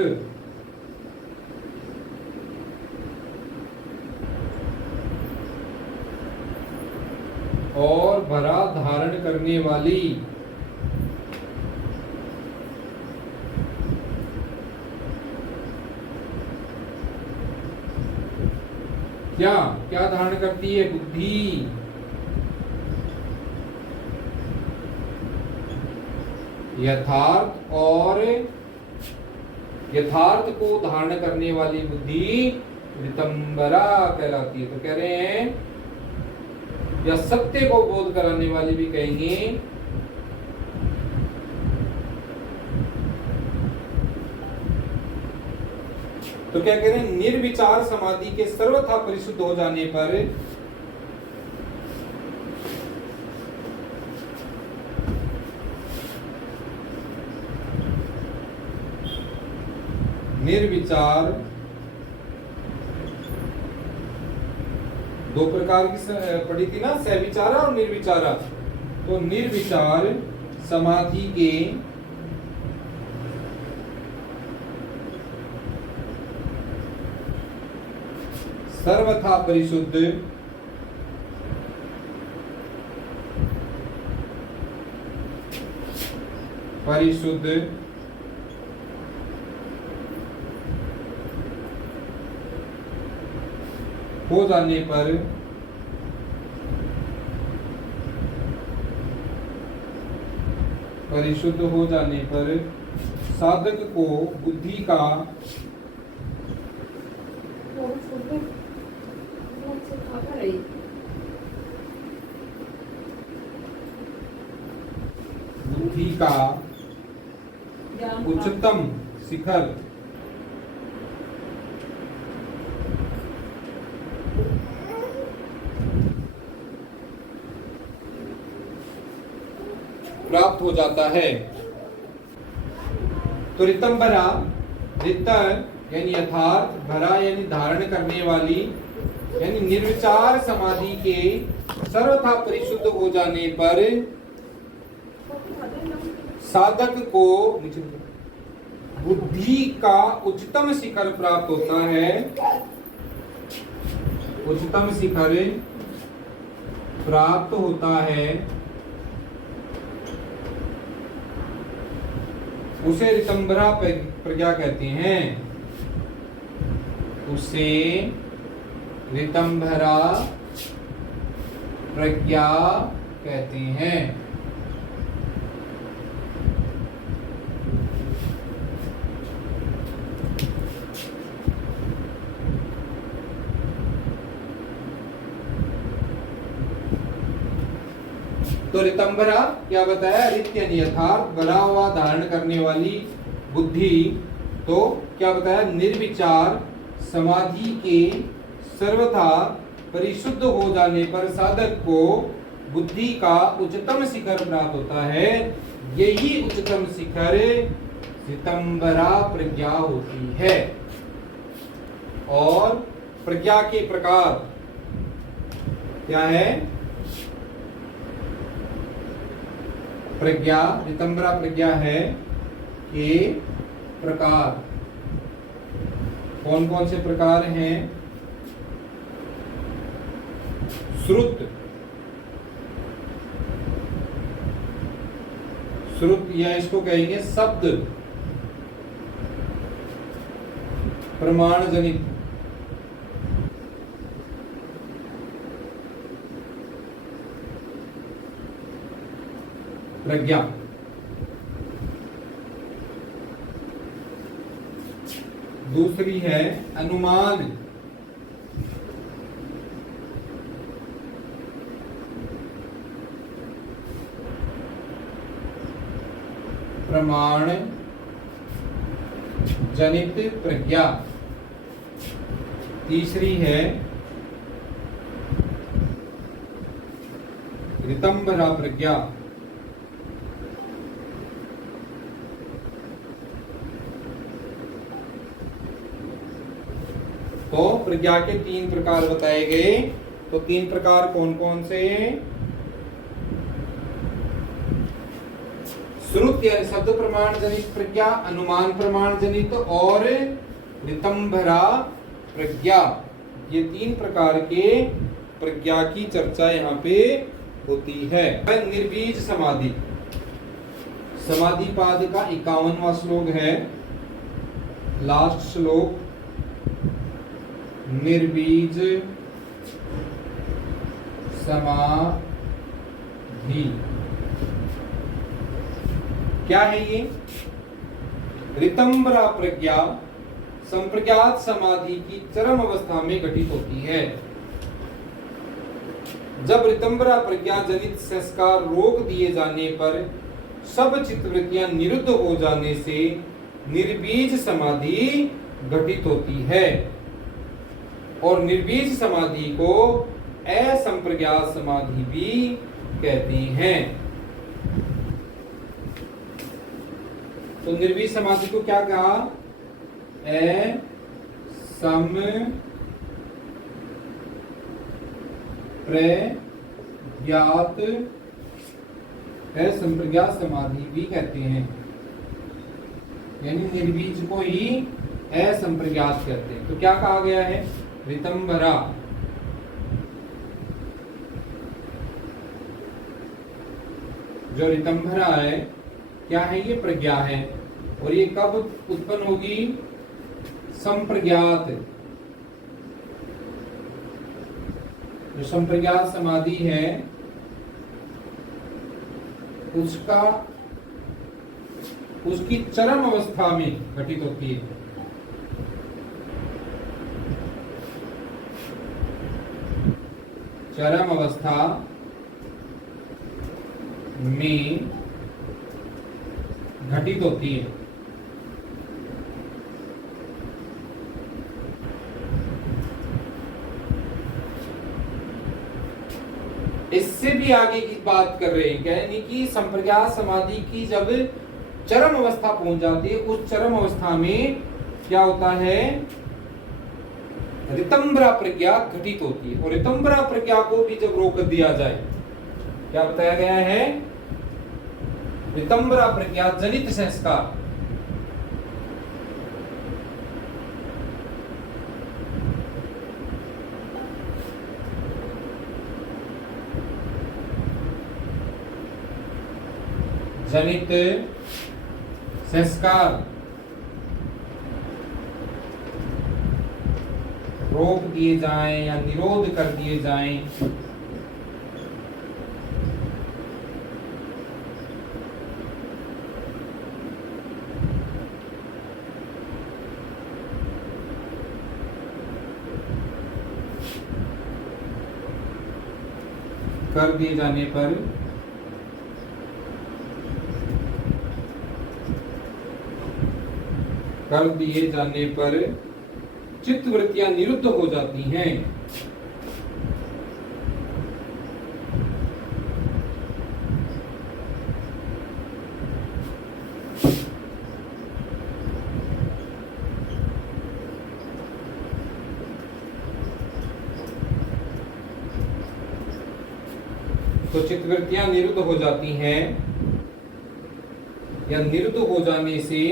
और भरा धारण करने वाली। क्या क्या धारण करती है? बुद्धि। यथार्थ और यथार्थ को धारण करने वाली बुद्धि ऋतंबरा कहलाती है। तो कह रहे हैं, या सत्य को बोध कराने वाली भी कहेंगे, तो क्या कह रहे हैं? निर्विचार समाधि के सर्वथा परिशुद्ध हो जाने पर निर्विचार, दो प्रकार की पढ़ी थी ना, सविचारा और निर्विचारा। तो निर्विचार समाधि के सर्वथा परिशुद्ध हो जाने पर साधक को बुद्धि का उच्चतम शिखर प्राप्त हो जाता है। तो ऋतंबरा, ऋतन यानी यथार्थ, भरा यानी धारण करने वाली, यानी निर्विचार समाधि के सर्वथा परिशुद्ध हो जाने पर साधक को बुद्धि का उच्चतम शिखर प्राप्त होता है। उच्चतम शिखर प्राप्त होता है, उसे ऋतंबरा प्रज्ञा कहते हैं। उसे ऋतंभरा प्रज्ञा कहते हैं। तो ऋतंबरा क्या बताया? ऋत यानी यथार्थ, भरा हुआ, धारण करने वाली बुद्धि। तो क्या बताया? निर्विचार समाधि के सर्वथा परिशुद्ध हो जाने पर साधक को बुद्धि का उच्चतम शिखर प्राप्त होता है। यही उच्चतम शिखर ऋतंबरा प्रज्ञा होती है। और प्रज्ञा के प्रकार क्या है? प्रज्ञा, ऋतंबरा प्रज्ञा है के प्रकार। कौन कौन से प्रकार हैं? श्रुत, या इसको कहेंगे शब्द प्रमाण जनित, प्रज्ञा। दूसरी है अनुमान, प्रमाण जनित प्रज्ञा। तीसरी है ऋतंबरा प्रज्ञा। तो प्रज्ञा के 3 प्रकार बताए गए। तो 3 प्रकार कौन कौन से? श्रुत यानी शब्द प्रमाण जनित प्रज्ञा, अनुमान प्रमाण जनित और ऋतंभरा प्रज्ञा। ये 3 प्रकार के प्रज्ञा की चर्चा यहाँ पे होती है। निर्बीज समाधि, समाधि पाद का 51वां श्लोक है, लास्ट श्लोक। निर्बीज समाधि क्या है ये? ऋतंभरा प्रज्ञा संप्रज्ञात समाधि की चरम अवस्था में घटित होती है। जब ऋतंभरा प्रज्ञा जनित संस्कार रोक दिए जाने पर सब चित्तवृत्तियां निरुद्ध हो जाने से निर्बीज समाधि घटित होती है और निर्बीज समाधि को असंप्रज्ञात समाधि भी कहते हैं। तो निर्बीज समाधि को क्या कहा? असंप्रज्ञात समाधि भी कहते हैं, यानी निर्बीज को ही असंप्रज्ञात कहते हैं। तो क्या कहा गया है? ऋतंभरा जो ऋतंभरा है क्या है? ये प्रज्ञा है और ये कब उत्पन्न होगी? संप्रज्ञात। जो संप्रज्ञात समाधि है उसकी चरम अवस्था में घटित होती है। चरम अवस्था में घटित होती है। इससे भी आगे की बात कर रहे हैं, यानी कि संप्रज्ञात समाधि की जब चरम अवस्था पहुंच जाती है, उस चरम अवस्था में क्या होता है? ऋतंभरा प्रज्ञा घटित होती है और ऋतंभरा प्रज्ञा को भी जब रोक दिया जाए, क्या बताया गया है? ऋतंभरा प्रज्ञा जनित संस्कार जनित संस्कार रोक दिए जाएं या निरोध कर दिए जाएं, कर दिए जाने पर चित्तवृत्तियां निरुद्ध हो जाती हैं। तो चित्तवृत्तियां निरुद्ध हो जाती हैं या निरुद्ध हो जाने से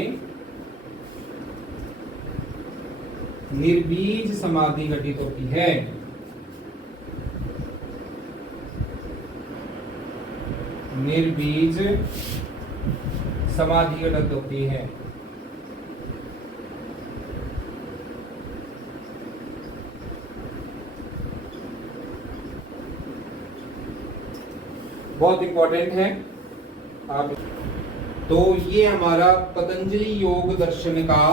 निर्बीज समाधि घटित होती है। निर्बीज समाधि घटित होती है। बहुत इंपॉर्टेंट है आप। तो ये हमारा पतंजलि योग दर्शन का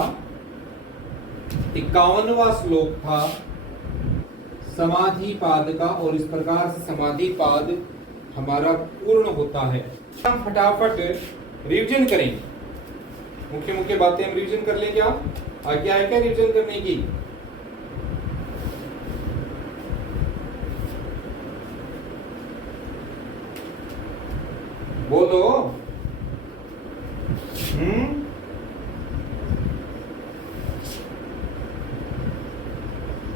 51वां श्लोक था समाधि पाद का, और इस प्रकार से समाधि पाद हमारा पूर्ण होता है। हम फटाफट रिवीजन करें, मुख्य मुख्य बातें हम रिवीजन कर लें। क्या आज्ञा है क्या रिवीजन करने की? बोलो।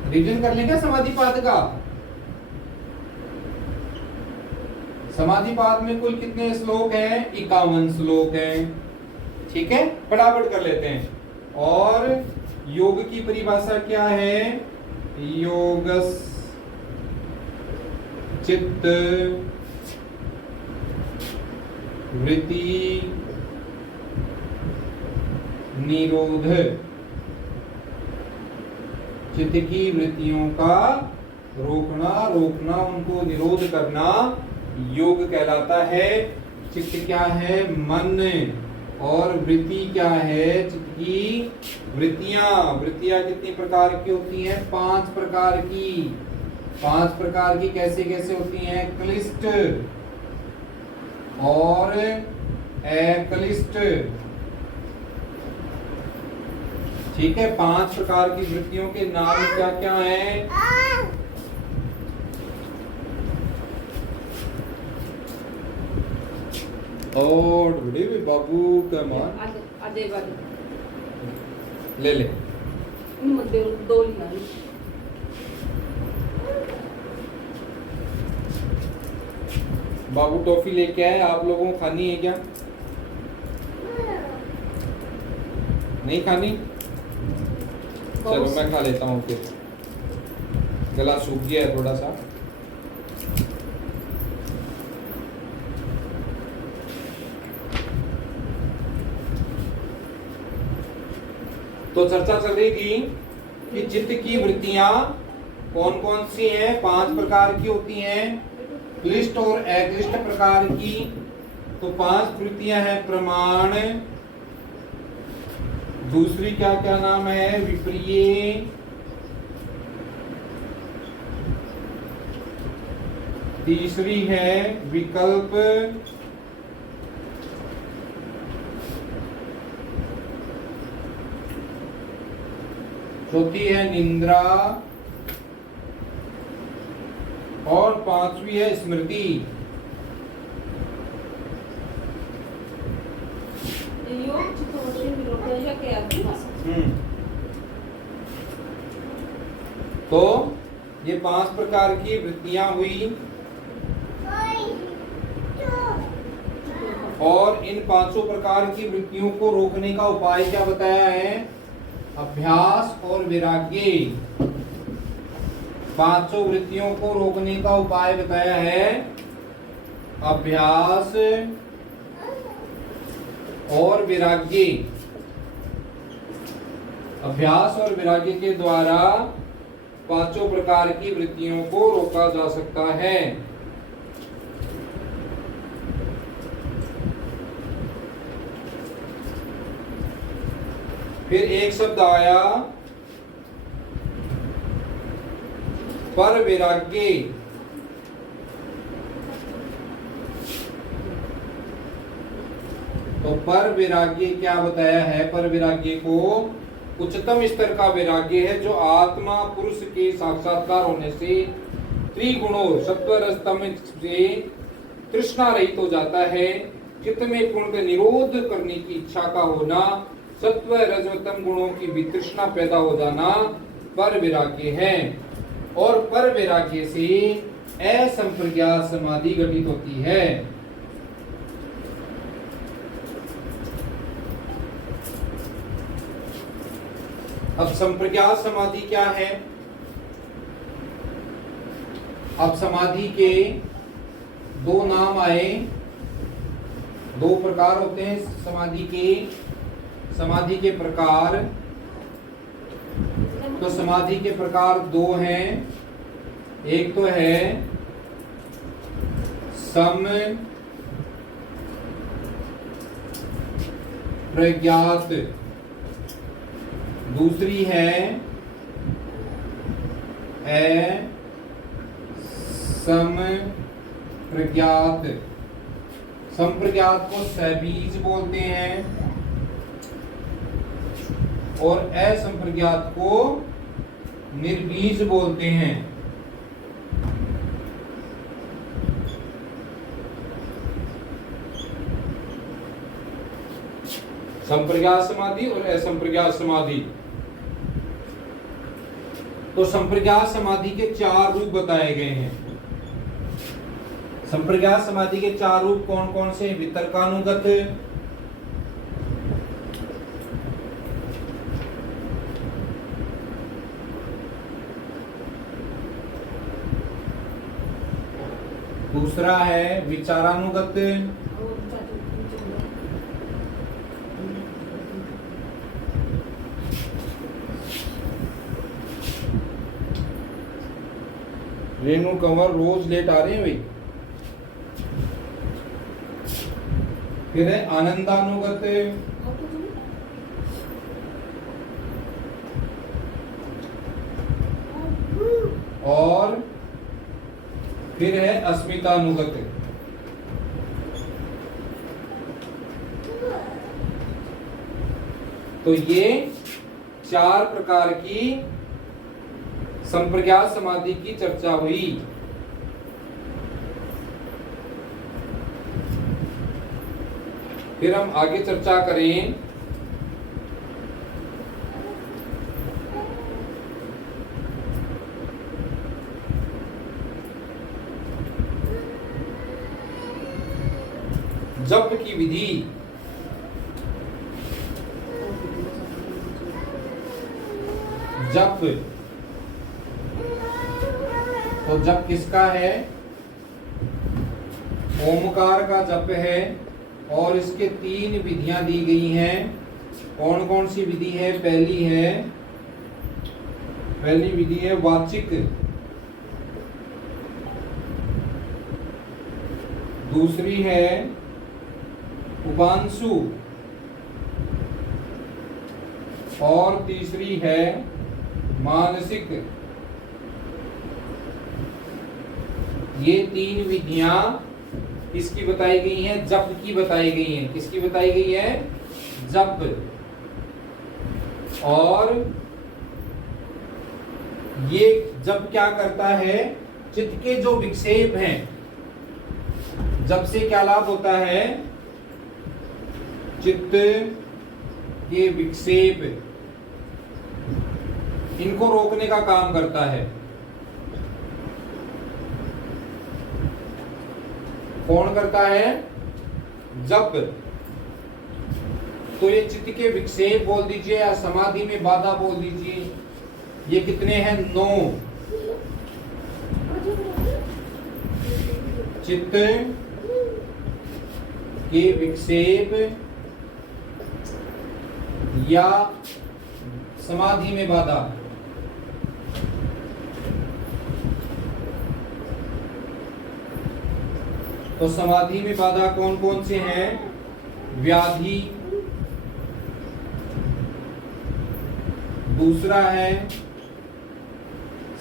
रिवीजन कर लेंगे समाधि पाद का। समाधि पाद में कुल कितने श्लोक हैं? 51 श्लोक हैं। ठीक है, फटाफट कर लेते हैं। और योग की परिभाषा क्या है? योगस चित्त वृत्ति निरोध। चित्त की वृत्तियों का रोकना, रोकना, उनको निरोध करना योग कहलाता है। चित्त क्या है? मन। और वृत्ति क्या है? चित्त की वृत्तियां। वृत्तियां कितनी प्रकार की होती हैं? 5 प्रकार की। 5 प्रकार की कैसे कैसे होती हैं? क्लिष्ट और अक्लिष्ट। ठीक है, 5 प्रकार की वृत्तियों के नाम क्या क्या हैं? और बड़े भी बाबू का मान आधे वाले ले ले। इन मध्य दो लिया बाबू टॉफी लेके आए, आप लोगों को खानी है क्या? नहीं खानी? चलो मैं खा लेता हूँ फिर, गला सूख गया है थोड़ा सा। तो चर्चा चल रही थी कि चित्त की वृत्तियां कौन कौन सी हैं? 5 प्रकार की होती हैं, क्लिष्ट और अक्लिष्ट प्रकार की। तो 5 वृत्तियां हैं। प्रमाण, दूसरी क्या क्या नाम है? विप्रिय, तीसरी है विकल्प, चौथी है निंद्रा और 5वीं है स्मृति। योग चित्तवृत्ति निरोध या क्या तो ये 5 प्रकार की वृत्तियां हुई और इन 5 प्रकार की वृत्तियों को रोकने का उपाय क्या बताया है? अभ्यास और वैराग्य। 5 वृत्तियों को रोकने का उपाय बताया है अभ्यास और वैराग्य। अभ्यास और वैराग्य के द्वारा 5 प्रकार की वृत्तियों को रोका जा सकता है। फिर एक शब्द आया पर वैराग्य। तो पर वैराग्य क्या बताया है? पर वैराग्य को उच्चतम स्तर का वैराग्य है जो आत्मा पुरुष के साक्षात्कार होने से त्रिगुणों सत्व रज तम से तृष्णा रहित हो जाता है। चित्त में पूर्ण निरोध करने की इच्छा का होना, सत्व रजोतम गुणों की वितृष्णा पैदा हो जाना पर वैराग्य है। और पर वैराग्य से असंप्रज्ञात समाधि घटित होती है। अब संप्रज्ञात समाधि क्या है? अब समाधि के 2 नाम आए, 2 प्रकार होते हैं समाधि के प्रकार। तो समाधि के प्रकार 2 हैं। एक तो है सम प्रज्ञात, दूसरी है असम प्रज्ञात। संप्रज्ञात को सबीज बोलते हैं और असंप्रज्ञात को निर्बीज बोलते हैं। संप्रज्ञात समाधि और असंप्रज्ञात समाधि। तो संप्रज्ञात समाधि के 4 रूप बताए गए हैं। संप्रज्ञात समाधि के 4 रूप कौन कौन से? वितर्कानुगत, दूसरा है विचारानुगत, रेणु कंवर रोज लेट आ रहे हैं भाई। फिर है आनंदानुगत, और फिर है अस्मितानुगत। तो ये 4 प्रकार की संप्रज्ञात समाधि की चर्चा हुई। फिर हम आगे चर्चा करें जप की विधि। जप, तो जप किसका है? ओमकार का जप है, और इसके 3 विधियां दी गई हैं। कौन कौन सी विधि है? पहली विधि है वाचिक, दूसरी है उपांशु, और तीसरी है मानसिक। ये 3 विधियां किसकी बताई गई हैं? जप की बताई गई हैं। किसकी बताई गई है? जप। और ये जप क्या करता है? चित्त के जो विक्षेप हैं, जप से क्या लाभ होता है? चित्त के विक्षेप, इनको रोकने का काम करता है। कौन करता है? जप। तो ये चित्त के विक्षेप बोल दीजिए या समाधि में बाधा बोल दीजिए। ये कितने हैं? 9। चित्त के विक्षेप या समाधि में बाधा। तो समाधि में बाधा कौन कौन से हैं? व्याधि, दूसरा है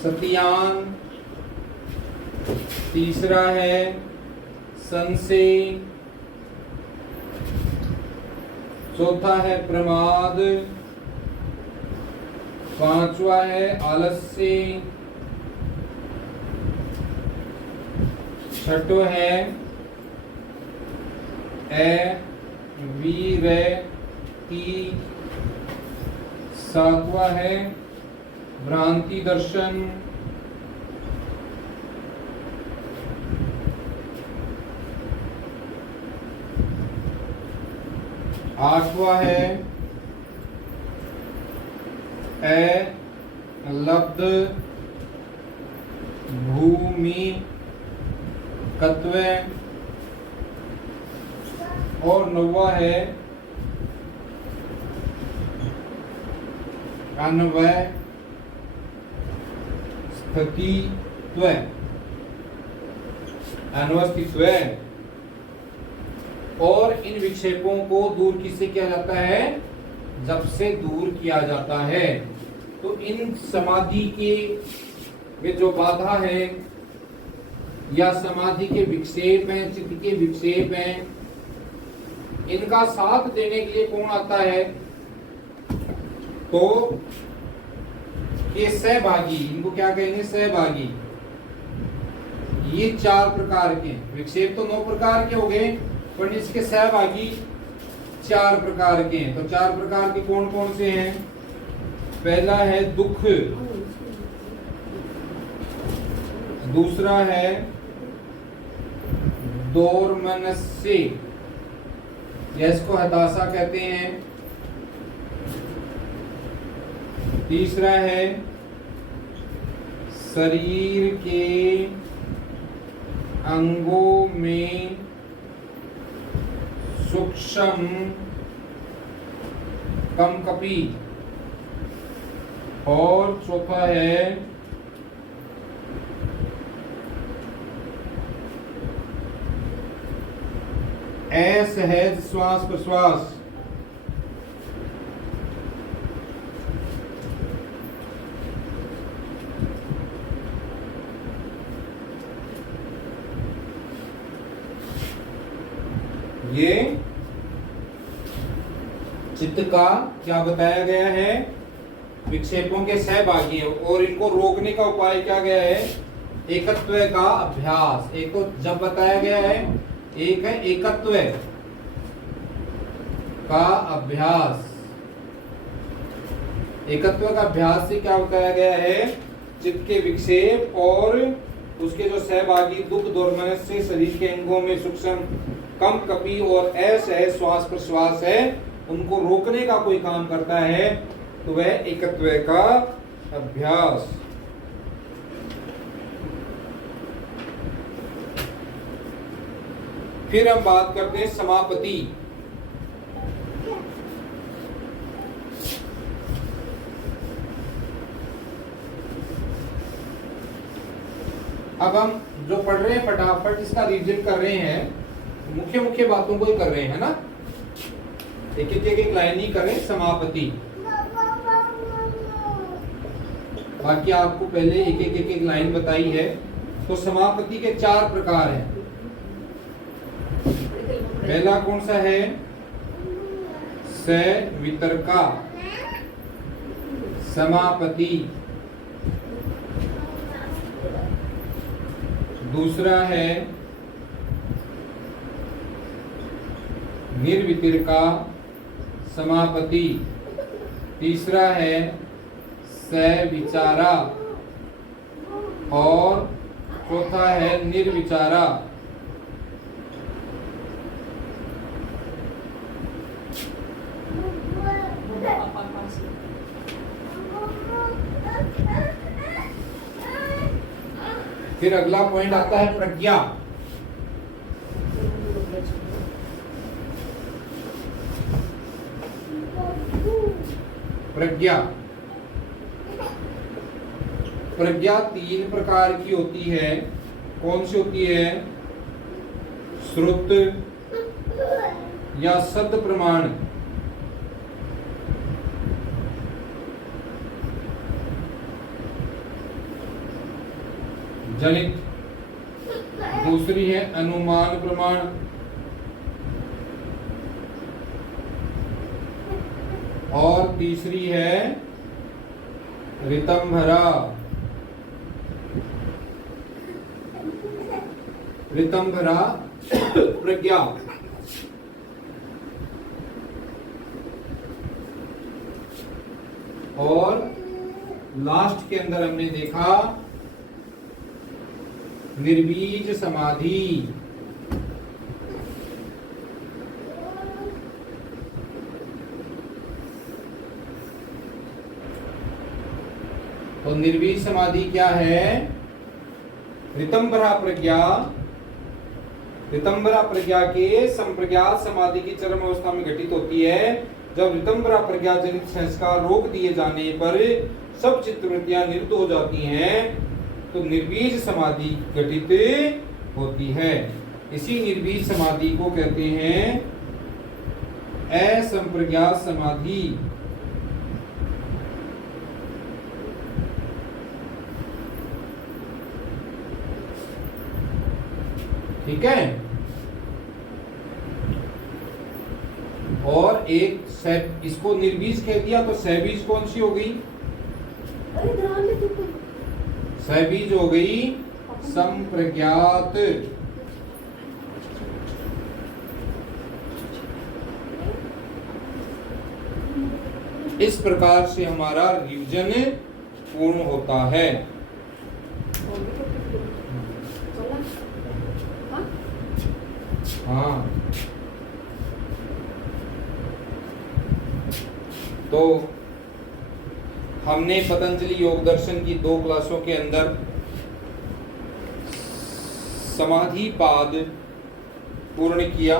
सतियान, तीसरा है संशय, चौथा है प्रमाद, 5वां है आलस्य, 6वां है अविरति, 7वां है भ्रांति दर्शन, 8वां है अलब्ध भूमि तत्व, और 9वां है अन्वय स्थितित्व। अन्वस्थित्व। और इन विक्षेपों को दूर किससे किया जाता है? जप से दूर किया जाता है। तो इन समाधि के में जो बाधा है या समाधि के विक्षेप हैं, चित्त के विक्षेप हैं, इनका साथ देने के लिए कौन आता है? तो ये सहभागी, इनको क्या कहेंगे? सहभागी। ये 4 प्रकार के विक्षेप तो 9 प्रकार के हो गए, पर इसके सहभागी 4 प्रकार के हैं। तो 4 प्रकार के कौन कौन से हैं? पहला है दुख, दूसरा है दोर्मनस्य, इसको हताशा कहते हैं, तीसरा है शरीर के अंगों में सूक्ष्म कंपकपी, और चौथा है असहज श्वास प्रश्वास। ये चित्त का क्या बताया गया है? विक्षेपों के सहभागी है और इनको रोकने का उपाय क्या गया है? एकत्व का अभ्यास। एक तो जब बताया गया है, एक है एकत्व का अभ्यास। एकत्व का अभ्यास से क्या बताया गया है? चित्त के विक्षेप और उसके जो सहभागी दुख दोर्मनस से शरीर के अंगों में सूक्ष्म कम कपी और असहज श्वास प्रश्वास है, उनको रोकने का कोई काम करता है तो वह एकत्व का अभ्यास। फिर हम बात करते हैं समापति। अब हम जो पढ़ रहे हैं फटाफट इसका रिविजन कर रहे हैं, मुख्य मुख्य बातों को ही कर रहे हैं ना, एक एक लाइन ही करें। समापति, बाकी आपको पहले एक लाइन बताई है। तो समापति के 4 प्रकार हैं। पहला कौन सा है? सवितर्का समापति। दूसरा है निर्वितर्का समापति। तीसरा है सविचारा और चौथा है निर्विचारा। फिर अगला पॉइंट आता है प्रज्ञा। प्रज्ञा प्रज्ञा 3 प्रकार की होती है। कौन सी होती है? श्रुत या शब्द प्रमाण, जनित। दूसरी है अनुमान प्रमाण, और तीसरी है ऋतंभरा। ऋतंभरा प्रज्ञा। और लास्ट के अंदर हमने देखा निर्बीज समाधि। तो निर्बीज समाधि क्या है? ऋतंभरा प्रज्ञा। ऋतंभरा प्रज्ञा के संप्रज्ञात समाधि की चरम अवस्था में घटित होती है, जब ऋतंभरा प्रज्ञा जनित संस्कार रोक दिए जाने पर सब चित्तवृत्तियां निरुद्ध हो जाती हैं, तो निर्बीज समाधि घटित होती है। इसी निर्बीज समाधि को कहते हैं असंप्रज्ञात समाधि। ठीक है। और एक इसको निर्बीज कह दिया तो सहबीज कौन सी हो गई? सहबीज हो गई संप्रज्ञात। इस प्रकार से हमारा रिवीजन पूर्ण होता है। हाँ, तो हमने पतंजलि योग दर्शन की 2 क्लासों के अंदर समाधि पाद पूर्ण किया।